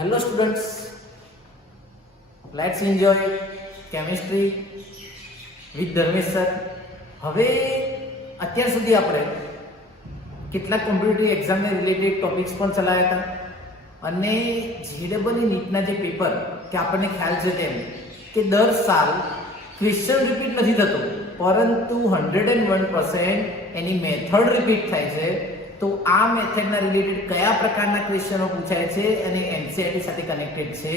Hello students, let's enjoy chemistry with Dharmesh sir. હવે અત્યાર સુધી આપણે કેટલાક કોમ્પિટિટિવ એક્ઝામને રિલેટેડ ટોપિક્સ પણ ચલાવ્યા હતા અને GEE નીટના જે પેપર કે આપણને ખ્યાલ છે તેમ કે દર સાલ ક્વેશ્ચન રિપીટ નથી થતો પરંતુ 101% એની મેથડ રિપીટ થાય છે. તો આ મેથડના રિલેટેડ કયા પ્રકારના ક્વેશ્ચનો પૂછાય છે અને NCERT સાથે કનેક્ટેડ છે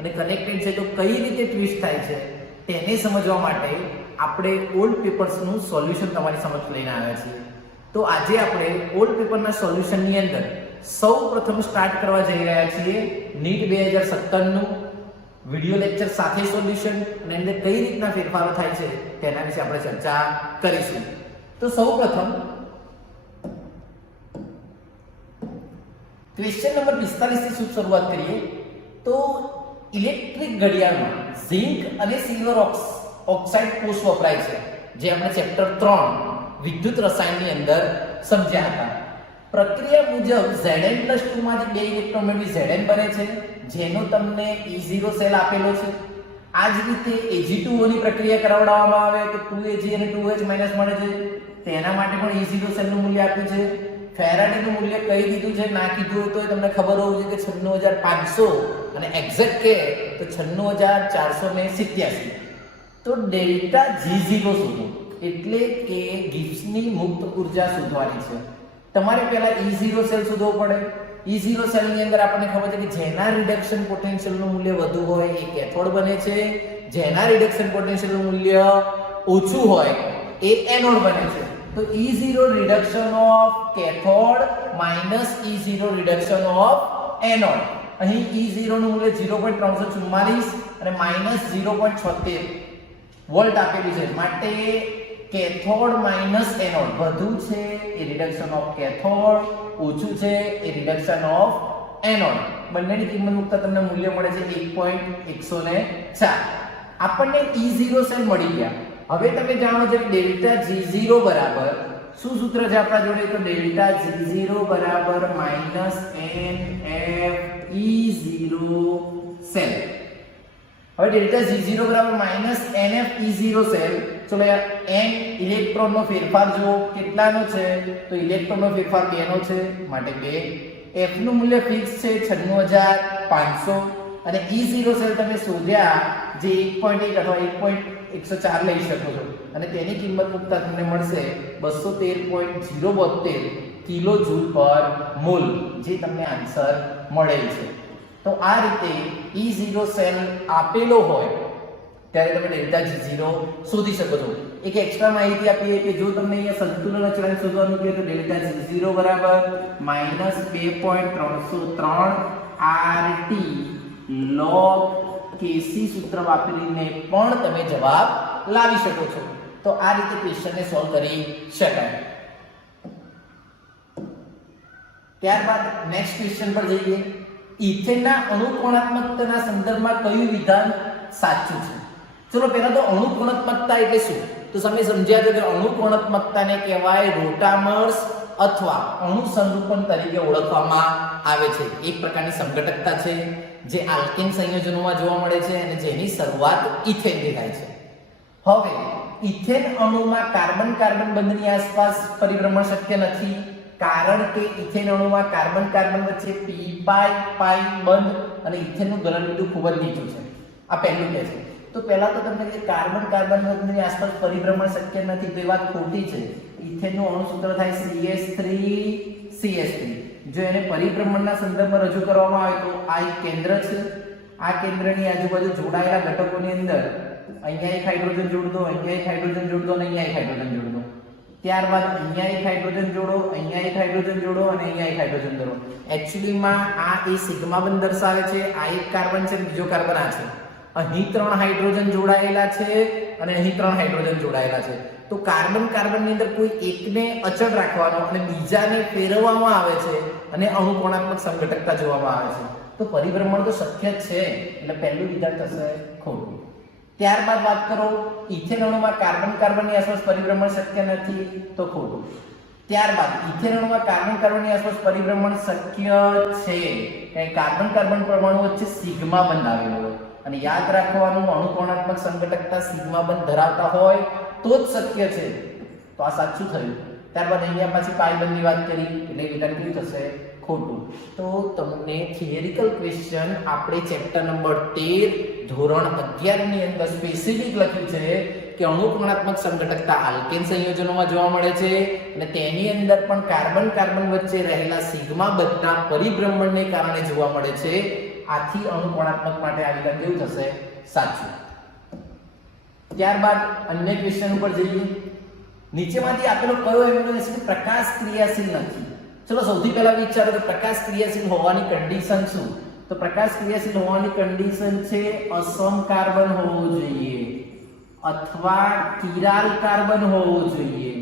અને કનેક્ટેડ છે તો કઈ રીતે ટ્વિસ્ટ થાય છે તેને સમજવા માટે આપણે ઓલ્ડ પેપર્સનું સોલ્યુશન તમારી સમક્ષ લઈને આવ્યા છીએ. તો આજે આપણે ઓલ્ડ પેપરના સોલ્યુશનની અંદર સૌપ્રથમ સ્ટાર્ટ કરવા જઈ રહ્યા છીએ નીટ 2017 નું વિડિયો લેક્ચર સાથે સોલ્યુશન અને અંદર કઈ રીતના ફેરફારો થાય છે તેના વિશે આપણે ચર્ચા કરીશું. તો સૌપ્રથમ ક્વેશ્ચન નંબર 45 થી શરૂઆત કરીએ. તો ઇલેક્ટ્રિક ઘડિયાળમાં ઝિંક અને સિલ્વર ઓક્સાઇડ કોષ વપરાય છે જે આપણે ચેપ્ટર 3 વિદ્યુત રસાયણની અંદર સમજ્યા હતા. પ્રક્રિયા મુજબ Zn+2 માંથી બે ઇલેક્ટ્રોન મેળવી Zn બને છે જેનો તમને E0 સેલ આપેલો છે. આ જ રીતે Ag2O ની પ્રક્રિયા કરાવવામાં આવે તો 2Ag અને 2H- મળે છે. તેના માટે પણ E0 સેલનું મૂલ્ય આપ્યું છે. ફેરાડેનું મૂલ્ય કહી દીધું છે, ના કીધું હોય તો તમને ખબર હોવું જોઈએ કે 96500 અને એક્ઝેક્ટ કે તો 96487. તો ડેલ્ટા G0 શોધો એટલે કે ગિબ્સની મુક્ત ઉર્જા શોધવાની છે. તમારે પહેલા E0 સેલ શોધવો પડે. E0 સેલની અંદર આપણને ખબર છે કે જેના રિડક્શન પોટેન્શિયલનું મૂલ્ય વધુ હોય એ કેથોડ બને છે, જેના રિડક્શન પોટેન્શિયલનું મૂલ્ય ઓછું હોય એ એનોડ બને છે. તો E0 reduction of cathode minus E0 reduction of anode. અહીં E0 નું મૂલ્ય 0.344 અને માઈનસ 0.76 વોલ્ટ આપેલું છે માટે કેથોડ માઈનસ એનોડ વધુ છે એ રિડક્શન ઓફ કેથોડ, ઓછું છે એ રિડક્શન ઓફ એનોડ. બંનેની કિંમત મૂકતા તમને મૂલ્ય મળે છે 1.104. આપણને E0 સેલ મળી ગયા. હવે તમે જાણો છો કે ડેલ્ટા G0 બરાબર શું સૂત્ર છે આપણા જોડે? તો ડેલ્ટા G0 બરાબર -NfE0 સેલ. હવે ડેલ્ટા G0 બરાબર -NfE0 સેલ. ચલો યાર n ઇલેક્ટ્રોનનો ફેરફાર જો કેટલાનો છે? તો ઇલેક્ટ્રોનનો ફેરફાર 2 નો છે માટે 2. f નું મૂલ્ય ફિક્સ છે 96500 અને E0 સેલ તમે શોધ્યા જે 1.1 અથવા 1.104 લઈ શકો છો અને તેની કિંમત મૂકતા તમને મળશે 213.072 કિલો જૂલ પર મોલ, જે તમને આન્સર મળેલ છે. તો આ રીતે E0 સેલ આપેલો હોય ત્યારે તમે ડેલ્ટા G0 શોધી શકો છો. એક એક્સ્ટ્રા માહિતી આપીએ કે જો તમને અહીંયા સંતુલન અચળાંક શોધવાનું કહે તો ડેલ્ટા G0 બરાબર -2.303 RT log Kc સૂત્ર વાપરીને પણ તમે જવાબ લાવી શકો છો. તો આ રીતે ક્વેશ્ચનને સોલ્વ કરી શકાય. ત્યારબાદ નેક્સ્ટ ક્વેશ્ચન પર જઈએ. ઇથેનના અણુકોણાત્મકતાના સંદર્ભમાં કયું વિધાન સાચું છે? ચલો પહેલા તો અણુકોણાત્મકતા એટલે શું? તો તમે સમજ્યા છો કે અણુકોણાત્મકતાને કહેવાય રોટામર્સ અથવા અણુ સંરૂપણ તરીકે ઓળખવામાં આવે છે. એક પ્રકારની સંઘટકતા છે જે આલ્કેન સંયોજનોમાં જોવા મળે છે અને જેની શરૂઆત ઇથેનથી થાય છે. હવે ઇથેન અણુમાં કાર્બન કાર્બન બંધની આસપાસ પરિભ્રમણ શક્ય નથી કારણ કે ઇથેન અણુમાં કાર્બન કાર્બન વચ્ચે પી પાઈ બંધ અને ઇથેનનું ગલનબિંદુ ખૂબ જ નીચું છે. આ પહેલું કહે છે. તો પહેલા તો તમને કે કાર્બન કાર્બન બંધની આસપાસ પરિભ્રમણ શક્ય નથી તો એ વાત ખોટી છે. ઇથેનનું અણુ સૂત્ર થાય CH3CH3. જો એને પરિભ્રમણના સંદર્ભમાં રજૂ કરવામાં આવે તો આ એક કેન્દ્ર છે. આ કેન્દ્રની આજુબાજુ જોડાયેલા ઘટકોની અંદર અહીંયા એક હાઇડ્રોજન જોડ દો, અહીંયા એક હાઇડ્રોજન જોડ દો અને અહીંયા એક હાઇડ્રોજન જોડ દો. ત્યારબાદ અહીંયા એક હાઇડ્રોજન જોડો, અહીંયા એક હાઇડ્રોજન જોડો અને અહીંયા એક હાઇડ્રોજન જોડો. એક્ચ્યુઅલીમાં આ એ સિગ્મા બંધ દર્શાવે છે. આ એક કાર્બન છે, બીજો કાર્બન આ છે. અહીં 3 હાઇડ્રોજન જોડાયેલા છે અને અહીં 3 હાઇડ્રોજન જોડાયેલા છે. તો કાર્બન કાર્બનની અંદર કોઈ એકને અચળ રાખવાનો અને બીજાને ફેરવવામાં આવે છે અને અણુકોણાત્મક સંઘટકતા જોવામાં આવે છે. તો પરિભ્રમણ તો શક્ય છે એટલે પહેલું વિધાન થશે ખોટું. ત્યારબાદ વાત કરો ઇથેન અણુમાં કાર્બન કાર્બનની આસપાસ પરિભ્રમણ શક્ય નથી તો ખોટું. ત્યારબાદ ઇથેનોલમાં કાર્બન કાર્બનની આસપાસ પરિભ્રમણ શક્ય છે કે કાર્બન કાર્બન પરમાણુ વચ્ચે સિગ્મા બંધ આવેલો હોય અને યાદ રાખવાનું અણુકોણાત્મક સંઘટકતા સિગ્મા બંધ ધરાવતા હોય તો જ શક્ય છે, તો આ સાચું થયું. ત્યારબાદ અહીંયા પાછી પાઈ બંધની વાત કરી એટલે વિધાન કેવું થશે? ખોટું. તો તમને થિયરિકલ ક્વેશ્ચન આપણે ચેપ્ટર નંબર 13 ધોરણ 11 ની અંદર સ્પેસિફિક લખ્યું છે કે અણુકોણાત્મક સંઘટકતા આલ્કેન સંયોજનોમાં જોવા મળે છે અને તેની અંદર પણ કાર્બન કાર્બન વચ્ચે રહેલા સિગ્મા બંધના પરિભ્રમણને કારણે જોવા મળે છે. આથી અણુકોણાત્મક માટે આ વિધાન કેવું થશે? સાચું. ત્યારબાદ અન્ય ક્વેશ્ચન ઉપર જઈએ. નીચેમાંથી આપેલો કયો એમિનો એસિડ પ્રકાશ ક્રિયાશીલ નથી? ચલો સૌથી પહેલા વિચારો કે પ્રકાશ ક્રિયાશીલ હોવાની કન્ડિશન શું? તો પ્રકાશ ક્રિયાશીલ હોવાની કન્ડિશન છે અસમ કાર્બન હોવો જોઈએ અથવા કિરાલ કાર્બન હોવો જોઈએ.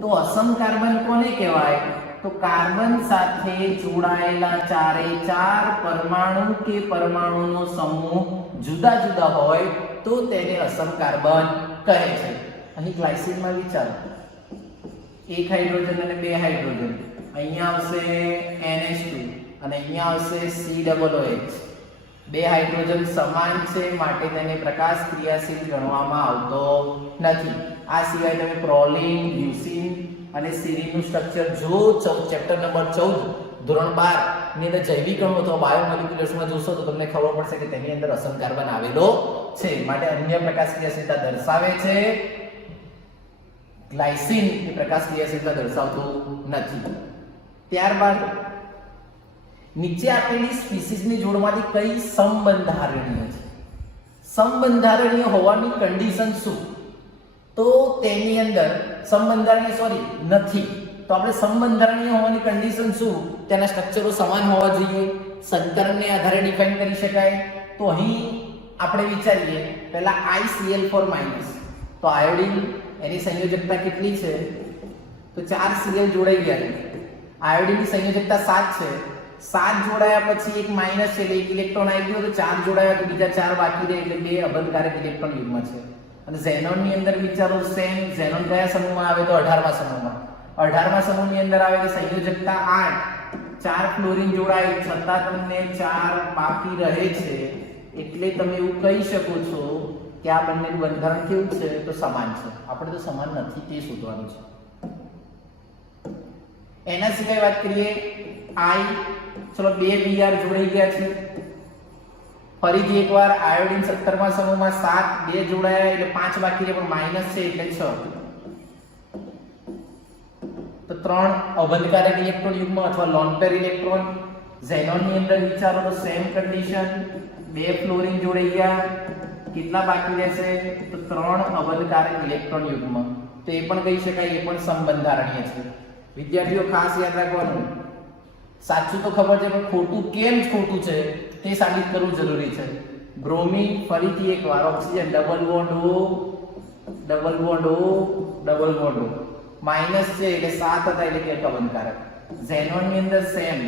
તો અસમ કાર્બન કોને કહેવાય? તો કાર્બન સાથે જોડાયેલા ચારે ચાર પરમાણુ કે પરમાણુનો સમૂહ જુદા જુદા હોય તો તેને અસમ કાર્બન કહે છે. અહીં ગ્લાયસીનમાં વિચારો, એક હાઇડ્રોજન અને બે હાઇડ્રોજન, અહીંયા આવશે NH2 અને અહીંયા આવશે COOH. બે હાઇડ્રોજન સમાન છે માટે તેને પ્રકાશ ક્રિયાશીલ ગણવામાં આવતો નથી. આ સિવાય તમે પ્રોલિન, લ્યુસીન અને સેરીનનું સ્ટ્રક્ચર જો ચેપ્ટર નંબર 14 ધોરણ 12 ની અંદર જૈવિક અણુ અથવા બાયોમોલિક્યુલર્સમાં જોશો તો તમને ખબર પડશે કે તેની અંદર અસમ કાર્બન આવેલો છે. માટે અન્ય પ્રકાશ ક્રિયાશીલતા દર્શાવે છે. ગ્લાયસીન એ પ્રકાશ ક્રિયાશીલતા દર્શાવતું નથી. ત્યારબાદ નીચે આપેલી સ્પીસીસની જોડમાંથી કઈ સમબંધારણીય છે? સમબંધારણીય હોવાની કન્ડિશન શું? તો તેની અંદર સમબંધારણીય નથી. તો આપણે સમબંધારણીય હોવાની કન્ડિશન શું? તેના સ્ટ્રક્ચરો સમાન હોવા જોઈએ, સંકરણને આધારે ડિફાઇન કરી શકાય. તો અહીં આપણે વિચારીએ પહેલા ICl4-. તો આયોડિન એની સંયોજકતા કેટલી છે? તો 4 Cl જોડાઈ ગયા. આયોડિનની સંયોજકતા 7 છે. 7 જોડાયા પછી એક માઈનસ છે એટલે એક ઇલેક્ટ્રોન આવી ગયો, તો 4 જોડાયા તો બીજા 4 બાકી રહે એટલે 2 અબંધકારક ઇલેક્ટ્રોન યુગ્મ છે. અને ઝેનોન ની અંદર વિચારો સેમ. ઝેનોન કયા સમૂહમાં આવે? તો 18મા સમૂહમાં. 18મા સમૂહની અંદર આવે તો સંયોજકતા 8, 4 ફ્લોરિન જોડાય છતાં તમને 4 બાકી રહે છે. એટલે તમે એવું કહી શકો છો કે આ બંનેનું બંધારણ કેવું છે? તો સમાન છે. આપણે તો સમાન નથી તે શોધવાનું છે. એના સિવાય વાત કરીએ ચલો 2 Br જોડાઈ ગયા છે. ફરીથી એકવાર આયોડિન 17મા સમૂહમાં 7, 2 જોડાયા એટલે 5 બાકી રહે પણ માઈનસ છે એટલે 6. તો 3 અબંધકારક ઇલેક્ટ્રોન યુગ્મ અથવા લોન પેર ઇલેક્ટ્રોન. ઝેનોન ની અંદર વિચારો તો સેમ કન્ડિશન, 2 ફ્લોરિન જોડાઈ ગયા, કેટલા બાકી રહેશે? તો 3 અબંધકારક ઇલેક્ટ્રોન યુગ્મ. તો એ પણ કહી શકાય એ પણ સમબંધારણીય છે. વિદ્યાર્થીઓ ખાસ યાદ રાખવાનું, સાચું તો ખબર છે પણ ખોટું કેમ ખોટું છે તે સાબિત કરવું જરૂરી છે. બ્રોમિન ફરીથી એકવાર oxygen double bond O, double bond O, double bond O. Minus છે એટલે 7 હતા એટલે કે અબંધકારક. ઝેનોન ની અંદર સેમ,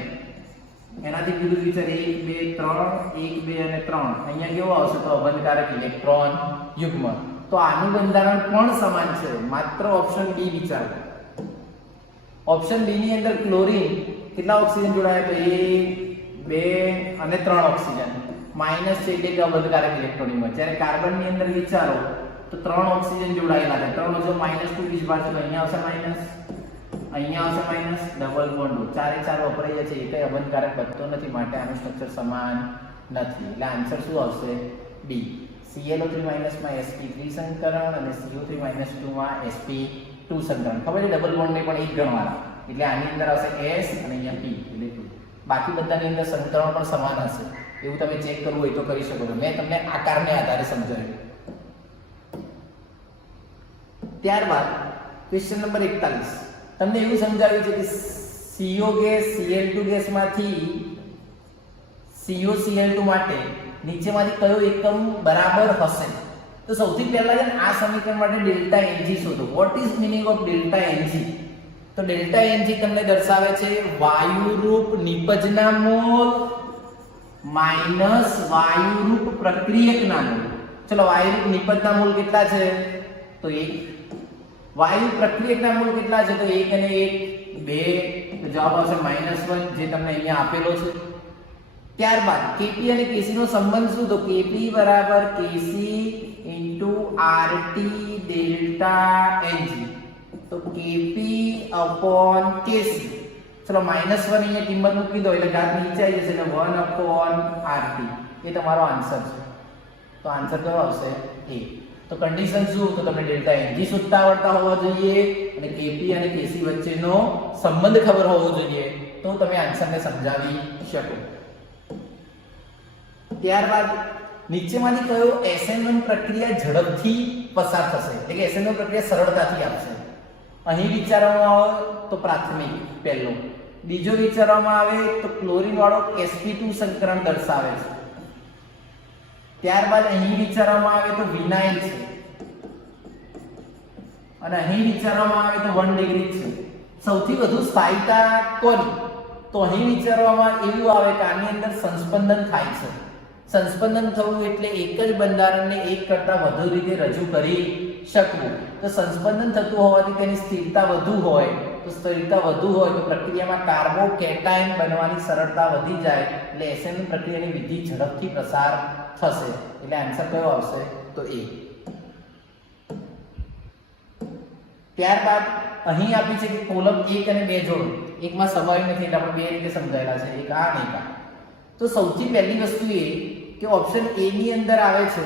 એનાથી વિરુદ્ધ વિચાર 1 2 3, 1 2 અને 3. અહીંયા કેવો આવશે? તો અબંધકારક ઇલેક્ટ્રોન યુગ્મ. તો આનું બંધારણ પણ સમાન છે. માત્ર ઓપ્શન B વિચારો. ઓપ્શન B ની અંદર ક્લોરીન કેટલા ઓક્સિજન જોડાયા? તો 1 2 અને 3 ઓક્સિજન. માઈનસ છે એટલે કે અબંધકારક ઇલેક્ટ્રોન યુગ્મ. જ્યારે કાર્બન ની અંદર વિચારો તો 3 ઓક્સિજન જોડાયેલા છે. 3 ઓક્સિજન -2 બીજ બાજુ તો અહીંયા આવશે માઈનસ, અહીંયા આવશે માઈનસ, ડબલ બોન્ડ. ચારે ચાર વપરાઈ જાય છે, એ કઈ અબંધકારક બનતો નથી માટે આનું સ્ટ્રક્ચર સમાન નથી. એટલે આન્સર શું આવશે? B. ClO3- માં sp3 સંકરણ અને CO3- 2 માં sp2 સંકરણ. ખબર છે ડબલ બોન્ડ ને પણ એક ગણવાના. એટલે આની અંદર આવશે S અને અહીંયા P એટલે 2. બાકી બધાની અંદર સંકરણ પણ સમાન હશે. એવું તમે ચેક કરવું હોય તો કરી શકો છો. મેં તમને આકારને આધારે સમજાવ્યું. ત્યારબાદ ક્વેશ્ચન નંબર 41. તમને એવું સમજાવ્યું છે કે CO ગેસ Cl2 ગેસમાંથી COCl2 માટે નીચેમાંથી કયો એકમ બરાબર હશે? તો સૌથી પહેલા આ સમીકરણ માટે ડેલ્ટા Ng શોધો. What is meaning of delta Ng? તો ડેલ્ટા Ng તમને દર્શાવે છે વાયુરૂપ નિપજના મોલ માઈનસ વાયુરૂપ પ્રક્રિયકના મોલ. ચલો વાયુરૂપ નિપજના મોલ કેટલા છે? તો 1. વાયુ પ્રક્રિયકના મૂળ કેટલા છે? તો 1 અને 1 2, તો જવાબ આવશે -1 જે તમને અહીંયા આપેલો છે. ત્યારબાદ Kp અને Kc નો સંબંધ શું? તો Kp બરાબર Kc RT ડેલ્ટા Ng. તો Kp upon Kc. ચલો -1 અહીંયા કિંમત મૂકી દો એટલે ઘાત નીચે આવી જશે એટલે 1 upon RT. એ તમારો આન્સર છે. તો આન્સર કયો આવશે? A. તો કન્ડિશન શું? તો તમને ડેલ્ટા Ng શોધતા આવડતા હોવા જોઈએ અને Kp અને Kc વચ્ચેનો સંબંધ ખબર હોવો જોઈએ તો તમે આન્સરને સમજાવી શકો. ત્યારબાદ નીચેમાંથી કયો SN1 પ્રક્રિયા ઝડપથી પસાર થશે? એટલે કે SN1 પ્રક્રિયા સરળતાથી આપશે. અહીં વિચારવામાં આવે તો પ્રાથમિક પહેલો, બીજો વિચારવામાં આવે તો ક્લોરીન વાળો sp2 સંકરણ દર્શાવે છે. ત્યારબાદ અહીં વિચારવામાં આવે તો વિનાઇલ છે અને અહીં વિચારવામાં આવે તો 1 ડિગ્રી છે. સૌથી વધુ સ્થાયીતા કોની? તો અહીં વિચારવામાં એવું આવે કે આની અંદર સંસ્પંદન થાય છે. સંસ્પંદન થવું એટલે એક જ બંધારણને એક કરતાં વધુ રીતે રજૂ કરી શકવું. તો સંસ્પંદન થતું હોવાથી તેની સ્થિરતા વધુ હોય, તો સ્થિરતા વધુ હોય તો પ્રક્રિયામાં કાર્બોકેટાયન બનવાની સરળતા વધી જાય એટલે SN પ્રક્રિયાની વિધિ ઝડપથી પ્રસાર થશે. એટલે આન્સર કયો આવશે? તો A. ત્યારબાદ અહીં આપી છે કે કોલમ 1 અને 2 જોડો. એકમાં સમાયું નથી એટલે આપણે બે રીતે સમજાયેલા છે, એક આ અને એક આ. તો સૌથી પહેલી વસ્તુ એ કે ઓપ્શન A ની અંદર આવે છે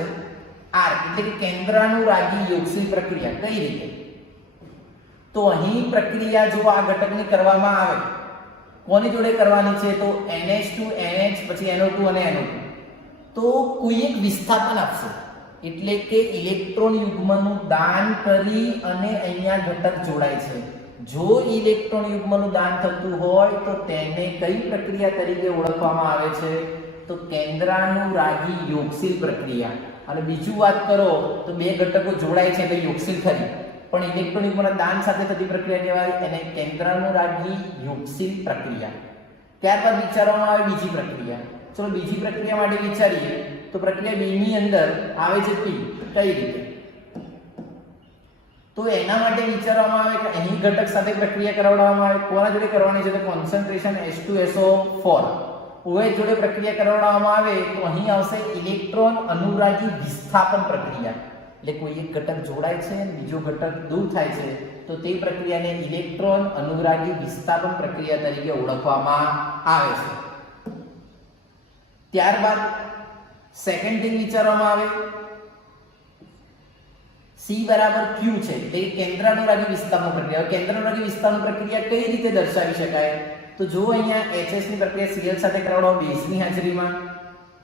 R એટલે કે કેન્દ્રાનુરાગી યોગશીલ પ્રક્રિયા. કઈ રીતે? તો અહીં પ્રક્રિયા જો આ ઘટકની કરવામાં આવે, કોની જોડે કરવાની છે? તો NH2 NH પછી NO2 અને NO2. તો કોઈ એક વિસ્થાપન આપશે એટલે કે ઇલેક્ટ્રોન યુગ્મનું દાન કરી અને અહીંયા ઘટક જોડાય છે. જો ઇલેક્ટ્રોન યુગ્મનું દાન થતું હોય તો તેને કઈ પ્રક્રિયા તરીકે ઓળખવામાં આવે છે? તો કેન્દ્રાનુરાગી યોગશીલ પ્રક્રિયા. અને બીજું વાત કરો તો બે ઘટકો જોડાય છે તો યોગશીલ ખરી, પણ ઇલેક્ટ્રોન યુગ્મના દાન સાથે થતી પ્રક્રિયા કહેવાય એને કેન્દ્રાનુરાગી યોગશીલ પ્રક્રિયા. ત્યારબાદ વિચારવામાં આવે બીજી પ્રક્રિયા. ચલો બીજી પ્રક્રિયા માટે વિચારીએ તો પ્રક્રિયા B ની અંદર આવે છે P. કઈ રીતે? તો એના માટે વિચારવામાં આવે કે અહીં ઘટક સાથે પ્રક્રિયા કરાવવામાં આવે. કોના જોડે કરવાની છે? તો કોન્સન્ટ્રેશન H2SO4 OH જોડે પ્રક્રિયા કરાવવામાં આવે તો અહીં આવશે ઇલેક્ટ્રોન અનુરાગી વિસ્થાપન પ્રક્રિયા. એટલે કોઈ એક ઘટક જોડાય છે અને બીજો ઘટક દૂર થાય છે તો તે પ્રક્રિયાને ઇલેક્ટ્રોન અનુરાગી વિસ્થાપન પ્રક્રિયા તરીકે ઓળખવામાં આવે છે. ત્યારબાદ સેકન્ડ થિંગ વિચારવામાં આવે C બરાબર Q છે એટલે કેન્દ્રાનુરાગી વિસ્થાપન પ્રક્રિયા. કેન્દ્રાનુરાગી વિસ્થાપન પ્રક્રિયા કઈ રીતે દર્શાવી શકાય? તો જો અહીંયા HS ની પ્રક્રિયા Cl સાથે કરાવવામાં બેઝની હાજરીમાં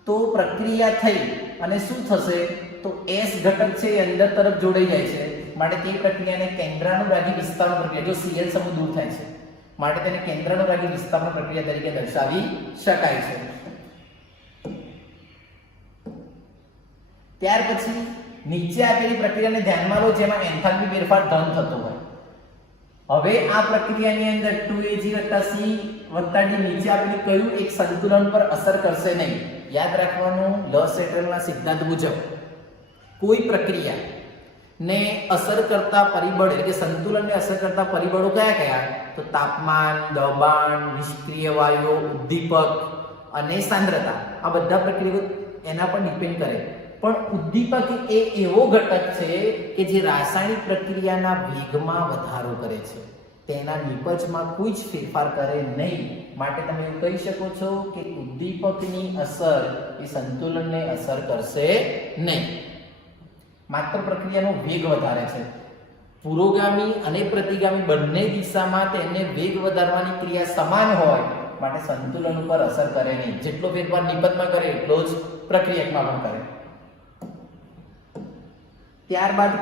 તો પ્રક્રિયા થઈ અને શું થશે? તો S ઘટક છે એ અંદર તરફ જોડાઈ જાય છે માટે તે પ્રક્રિયાને કેન્દ્રાનુરાગી વિસ્થાપન પ્રક્રિયા, જો Cl સમૂહ દૂર થાય છે માટે તેને કેન્દ્રાનુરાગી વિસ્થાપન પ્રક્રિયા તરીકે દર્શાવી શકાય છે. ત્યાર પછી નીચે આપેલી પ્રક્રિયાને ધ્યાનમાં લો જેમાં એન્થાલ્પી ફેરફાર ધન થતો હોય. હવે આ પ્રક્રિયાની અંદર 2Ag + C + D નીચે આપેલી કયું એક સંતુલન પર અસર કરશે નહીં? યાદ રાખવાનું લસેટલના સિદ્ધાંત મુજબ કોઈ પ્રક્રિયા ને અસર કરતા પરિબળ એટલે કે સંતુલનને અસર કરતા પરિબળો કયા કયા? તો તાપમાન, દબાણ, નિષ્ક્રિય વાયુઓ, ઉદ્દીપક અને સાંદ્રતા. આ બધા પ્રક્રિયાઓ એના પર ડિપેન્ડ કરે. પણ ઉદ્દીપક એ એવો ઘટક છે કે જે રાસાયણિક પ્રક્રિયાના વેગમાં વધારો કરે છે, તેના નિપજમાં કોઈ જ ફેરફાર કરે નહીં. માટે તમે એવું કહી શકો છો કે ઉદ્દીપકની અસર એ સંતુલનને અસર કરશે નહીં. માત્ર પ્રક્રિયાનો વેગ વધારે છે. પુરોગામી અને પ્રતિગામી બંને દિશામાં તેને વેગ વધારવાની ક્રિયા સમાન હોય માટે સંતુલન ઉપર અસર કરે નહીં. જેટલો ફેરફાર નિપજમાં કરે એટલો જ પ્રક્રિયકમાં પણ કરે. ત્યારબાદ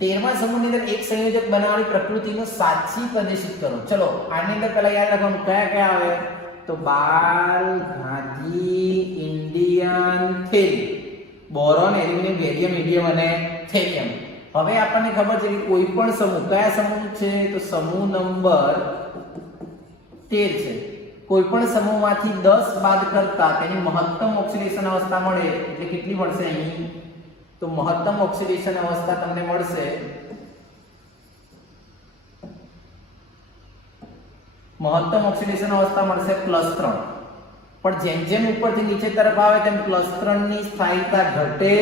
13મા સમૂહની અંદર એક સંયોજક બનાવવાની પ્રકૃતિનો સાચી પ્રદર્શિત કરો. ચલો આની અંદર પહેલા યાદ રાખવાનું કયા કયા આવે? તો બાલ, ગાંધી, indium, thallium, boron, aluminium, barium, મીડિયમ અને થેલિયમ. હવે આપણને ખબર છે કે કોઈ પણ સમૂહ, કયા સમૂહ છે? તો સમૂહ નંબર 13 છે. કોઈ પણ સમૂહમાંથી 10 બાદ કરતા તેની મહત્તમ ઓક્સિડેશન અવસ્થા મળે એટલે કેટલી મળશે? અહીં તો મહત્તમ ઓક્સિડેશન અવસ્થા તમને મળશે મહત્તમ ઓક્સિડેશન અવસ્થા મળશે +3, પણ જેમ જેમ ઉપરથી નીચે તરફ આવે તેમ +3 ની સ્થાયીતા ઘટે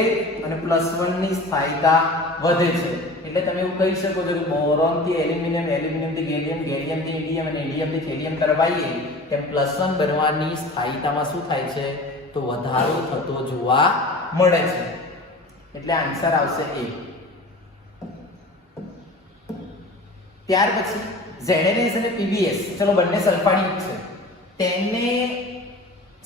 અને +1 ની સ્થાયીતા વધે છે. એટલે તમે એવું કહી શકો છો કે બોરોન થી એલ્યુમિનિયમ, એલ્યુમિનિયમ થી ગેલિયમ, ગેલિયમ થી ઇન્ડિયમ અને ઇન્ડિયમ થી થેલિયમ તરફ આવીએ તેમ +1 બનવાની સ્થાયીતામાં શું થાય છે તો વધારો થતો જોવા મળે છે. એટલે આન્સર આવશે A. ત્યાર પછી ZnS અને PbS, ચલો બંને સલ્ફાણિક છે, તેને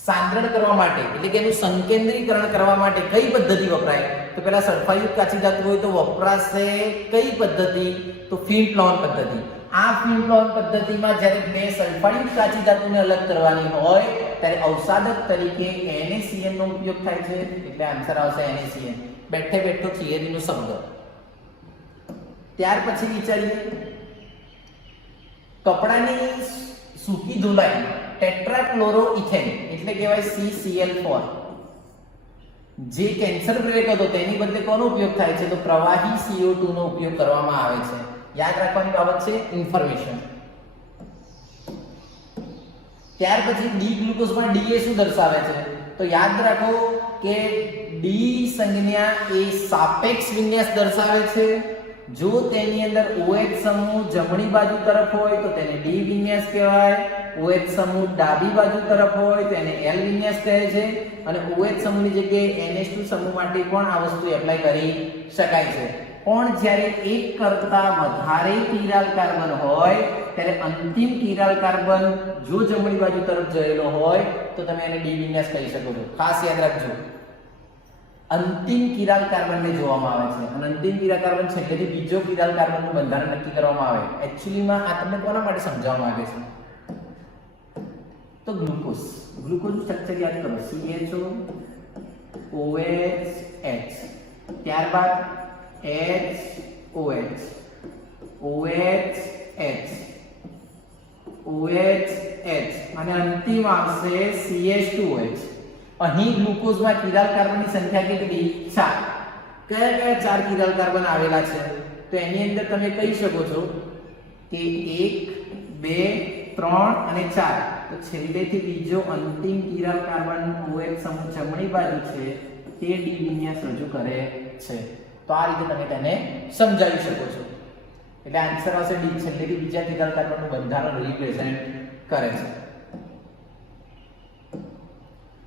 સાંદ્રણ કરવા માટે એટલે કે એનું સંકેન્દ્રીકરણ કરવા માટે કઈ પદ્ધતિ વપરાય તો પેલા સલ્ફાયુક્ત કાચી ધાતુ હોય તો વપરાશે કઈ પદ્ધતિ તો ફિલ્મ પ્લોન પદ્ધતિ. આ ફિલ્મ પ્લોન પદ્ધતિમાં જ્યારે બે સલ્ફાયુક્ત કાચી ધાતુને અલગ કરવાની હોય ત્યારે અવસાદક તરીકે NaCN નો ઉપયોગ થાય છે. એટલે આન્સર આવશે NaCN, બેઠે બેઠો થિયરી નો શબ્દ. ત્યાર પછી વિચારીએ કપડાની સૂકી ધોલાઈ ટેટ્રાક્લોરોઇથેન એટલે કહેવાય CCl4, જે કેન્સર પ્રેરક હતો તેની બદલે કોનો ઉપયોગ થાય છે તો પ્રવાહી CO2 નો ઉપયોગ કરવામાં આવે છે. યાદ રાખવાની બાબત છે ઇન્ફોર્મેશન. ત્યાર પછી ડી ગ્લુકોઝમાં ડી એ શું દર્શાવે છે તો યાદ રાખો કે ડી સંજ્ઞા એ સાપેક્ષ વિન્યાસ દર્શાવે છે. જો તેની અંદર OH સમૂહ જમણી બાજુ તરફ હોય તો તેને D વિન્યાસ કહેવાય, OH સમૂહ ડાબી બાજુ તરફ હોય તો એને L વિન્યાસ કહે છે, અને OH સમૂહની જગ્યાએ NH2 સમૂહ માટે પણ આ વસ્તુ એપ્લાય કરી શકાય છે. પણ જ્યારે એક કરતા વધારે કિરાલ કાર્બન હોય ત્યારે અંતિમ કિરાલ કાર્બન જો જમણી બાજુ તરફ જયેલો હોય તો તમે એને D વિન્યાસ કહી શકો છો. ખાસ યાદ રાખજો, અંતિમ કિરાલ કાર્બનને જોવામાં આવે છે અને અંતિમ કિરાલ કાર્બન છેલ્લેથી બીજો કિરાલ કાર્બનનું બંધારણ નક્કી કરવામાં આવે. એકચ્યુઅલીમાં આ તમને કોના માટે સમજાવવામાં આવે છે તો ગ્લુકોઝ. ગ્લુકોઝનું સ્ટ્રક્ચર યાદ કરો, CHO OH ત્યારબાદ HOH OH અને અંતિમ આવશે CH2OH. અહીં ગ્લુકોઝમાં કિરાલ કાર્બનની સંખ્યા કેટલી 4. કયા કયા 4 કિરાલ કાર્બન આવેલા છે તો એની અંદર તમે કહી શકો છો કે 1 2 3 અને 4. તો છેલ્લેથી બીજો અંતિમ કિરાલ કાર્બન OH સમૂહ જમણી બાજુ છે તે D વિન્યાસ રજૂ કરે છે. તો આ રીતે તમે તેને સમજાવી શકો છો. એટલે આન્સર આવશે D, છેલ્લેથી બીજા કિરાલ કાર્બનનું બંધારણ રિપ્રેઝન્ટ કરે છે.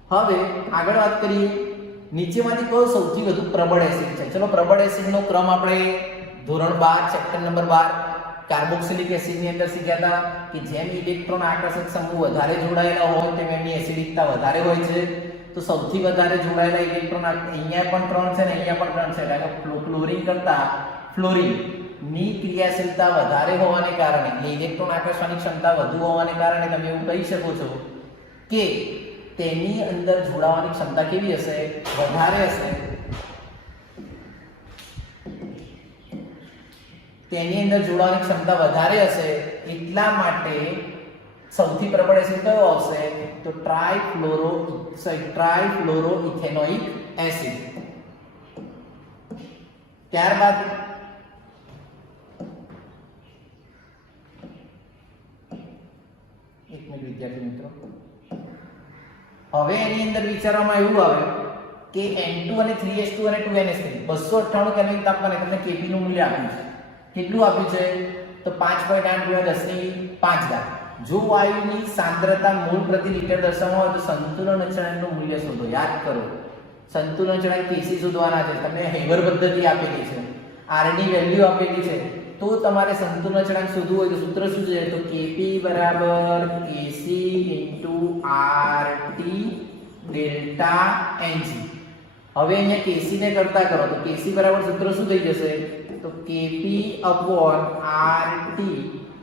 હવે આગળ વાત કરીએ નીચેમાંથી કયો સૌથી વધુ પ્રબળ એસિડ છે. ચલો પ્રબળ એસિડનો ક્રમ આપણે ધોરણ 12 ચેપ્ટર નંબર 12 કાર્બોક્સિલિક એસિડની અંદર શીખ્યા હતા કે જેમ ઇલેક્ટ્રોન આકર્ષક સમૂહ વધારે જોડાયેલા હોય તેમ એમની એસિડિકતા વધારે હોય છે. તો સૌથી વધારે જોડાયેલા ઇલેક્ટ્રોન અહીંયા પણ 3 છે ને અહીંયા પણ 3 છે, એટલે કે ક્લોરીન કરતા ફ્લોરીન ની ક્રિયાશીલતા વધારે હોવાને કારણે એટલે ઇલેક્ટ્રોન આકર્ષવાની ક્ષમતા વધુ હોવાને કારણે તમે એવું કહી શકો છો કે તેની અંદર જોડાવાની ક્ષમતા કેવી હશે વધારે હશે. તેની અંદર જોડાવાની ક્ષમતા વધારે હશે એટલા માટે સૌથી પ્રબળ એસિડ કયો આવશે તો ટ્રાઇફ્લોરોઇથેનોઇક એસિડ. ત્યારબાદ એક મિનિટ વિદ્યાર્થી મિત્રો, હવે એની અંદર વિચારવામાં એવું આવે કે N2 અને 3H2 અને 2NH3 298 કેલ્વિન તાપમાને તમને Kp નું મૂલ્ય આપ્યું છે. કેટલું આપ્યું છે તો 5.8 × 10⁵ જો વાયુની સાંદ્રતા મોલ પ્રતિ લિટર દર્શાવવામાં હોય તો સંતુલન અચળાંકનું મૂલ્ય શોધો. યાદ કરો સંતુલન અચળાંક Kc શોધવાના છે. તમને હેવર પદ્ધતિ આપેલી છે, R ની વેલ્યુ આપેલી છે, તો તમારે સંતુલન અચળાંક શોધવું હોય તો સૂત્ર શું છે તો Kp = Kc × RT delta Ng. હવે અહીંયા Kc ને કરતા કરો તો Kc બરાબર સૂત્ર શું થઈ જશે તો Kp/RT.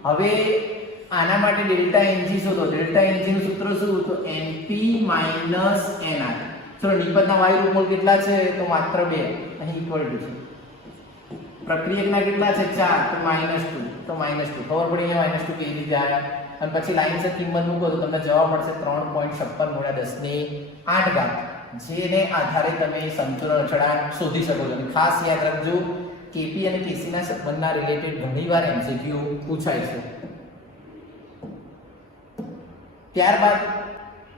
હવે આના માટે ડેલ્ટા Ng શોધો. ડેલ્ટા Ng નું સૂત્ર શું તો Np - Nr. ચલો નિપજના વાયુ રૂપમોલ કેટલા છે તો માત્ર 2, અહીં ઇક્વલ ટુ છે. પ્રક્રિયકના કેટલા છે 4 તો -2 તો -2. ખબર પડી અહીંયા -2 કેવી રીતે આવ્યા. અને પછી લાઈનસર કિંમત મૂકો તો તમને જવાબ મળશે 3.56 × 10⁸, જેને આધારે તમે સંતુલન અચળાંક શોધી શકો છો. ખાસ યાદ રાખજો Kp અને Kc ના સંબંધના રિલેટેડ ઘણીવાર MCQ પૂછાય છે. ત્યારબાદ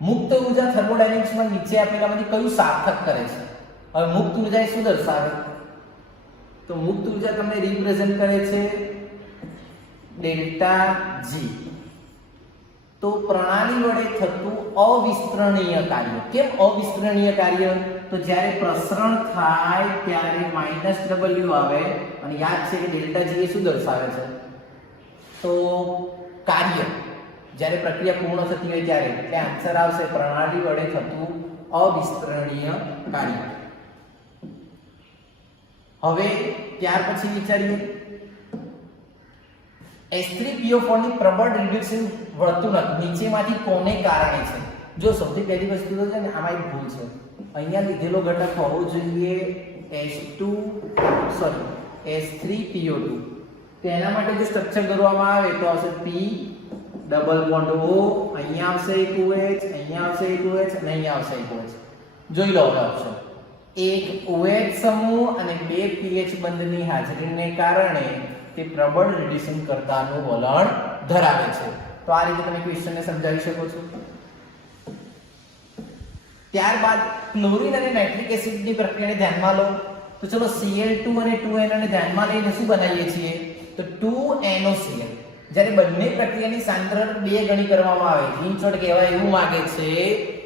મુક્ત ઉર્જા થર્મોડાયનેમિક્સમાં નીચે આપેલામાંથી કયું સાર્થક કરે છે? હવે મુક્ત ઉર્જા એ શું દર્શાવે? તો મુક્ત ઉર્જા તમને રિપ્રેઝન્ટ કરે છે ડેલ્ટા જી. તો પ્રણાલી વડે થતું અવિસ્તરણીય કાર્ય. કેમ અવિસ્તરણીય કાર્ય? તો જ્યારે પ્રસરણ થાય ત્યારે -w આવે અને યાદ છે કે ડેલ્ટા જી એ શું દર્શાવે છે? તો કાર્ય. જ્યારે પ્રક્રિયા પૂર્ણ થતી હોય ત્યારે એટલે આન્સર આવશે પ્રણાલી વડે થતું અવિસ્તરણીય કાર્ય. હવે ત્યાર પછી વિચારીએ H3PO4 ની પ્રબળ રિડક્શન વર્તણૂક નીચેમાંથી કોને કારણે છે? જો સૌથી પહેલી વસ્તુ તો છે ને આમાં એક ભૂલ છે. અહીંયા લીધેલો ઘટક હોવો જોઈએ H3PO2. તેના માટે જો સ્ટ્રક્ચર કરવામાં આવે તો આવશે P ડબલ બોન્ડ O, અહીંયા આવશે એક OH, અહીંયા આવશે એક OH અને અહીંયા આવશે એક OH. જોઈ લો હવે ઓપ્શન. એક OH સમૂહ અને બે pH બંધની હાજરીને કારણે તે પ્રબળ રિડક્શન કરતાનું વલણ ધરાવે છે. તો આ રીતે તમે ક્વેશ્ચનને સમજાવી શકો છો. ત્યારબાદ ક્લોરીન અને નાઇટ્રિક એસિડની પ્રક્રિયાને ધ્યાનમાં લો તો ચલો Cl2 અને 2NO ને ધ્યાનમાં લઈને શું બનાવીએ છીએ? તો 2NOCl. જ્યારે બંને પ્રક્રિયાની સાંદ્રતા 2 ગણી કરવામાં આવે, ઇનશોર્ટ કહેવાય એવું માંગે છે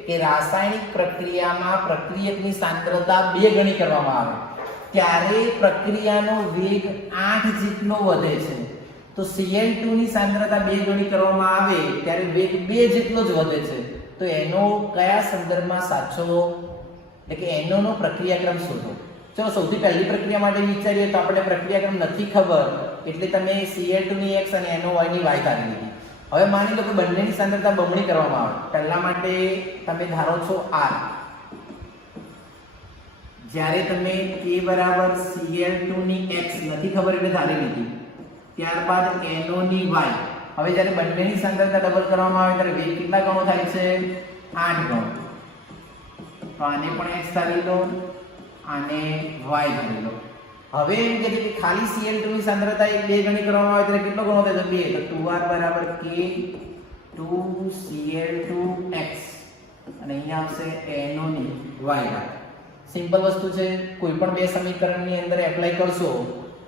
કે રાસાયણિક પ્રક્રિયામાં પ્રક્રિયકની સાંદ્રતા 2 ગણી કરવામાં આવે ત્યારે પ્રક્રિયાનો વેગ 8 જેટલો વધે છે. તો Cl2 ની સાંદ્રતા 2 ગણી કરવામાં આવે ત્યારે વેગ 2 જેટલો જ વધે છે. તો એનો કયા સંદર્ભમાં સાચો એટલે કે એનો નો પ્રક્રિયાક્રમ શોધો. ચલો સૌથી પહેલી પ્રક્રિયા માટે વિચારીએ તો આપણે પ્રક્રિયાક્રમ નથી ખબર એટલે તમે Cl2 ની x અને NO2 ની y કાઢી લીધી. હવે માની લો કે બંનેની સાંદ્રતા બમણી કરવામાં આવે. પહેલા માટે તમે ધારો છો r. જ્યારે તમે k બરાબર Cl2 ની x નથી ખબર એટલે ધારી લીધી. ત્યારબાદ NO ની y. હવે જ્યારે બંનેની સાંદ્રતા ડબલ કરવામાં આવે ત્યારે વેગ કેટલા ગણો થાય છે? 8 ગણો. તો આને પણ x ધારી લો, આને y ધારી લો. હવે એમ કહે છે કે ખાલી Cl2 ની સાંદ્રતા 2 ગણી કરવામાં આવે ત્યારે કેટલો ગણો થાય? તો 2. તો 2r બરાબર k 2Cl2x અને અહીંયા આવશે NO ની y. સિમ્પલ વસ્તુ છે. કોઈ પણ બે સમીકરણની અંદર એપ્લાય કરશો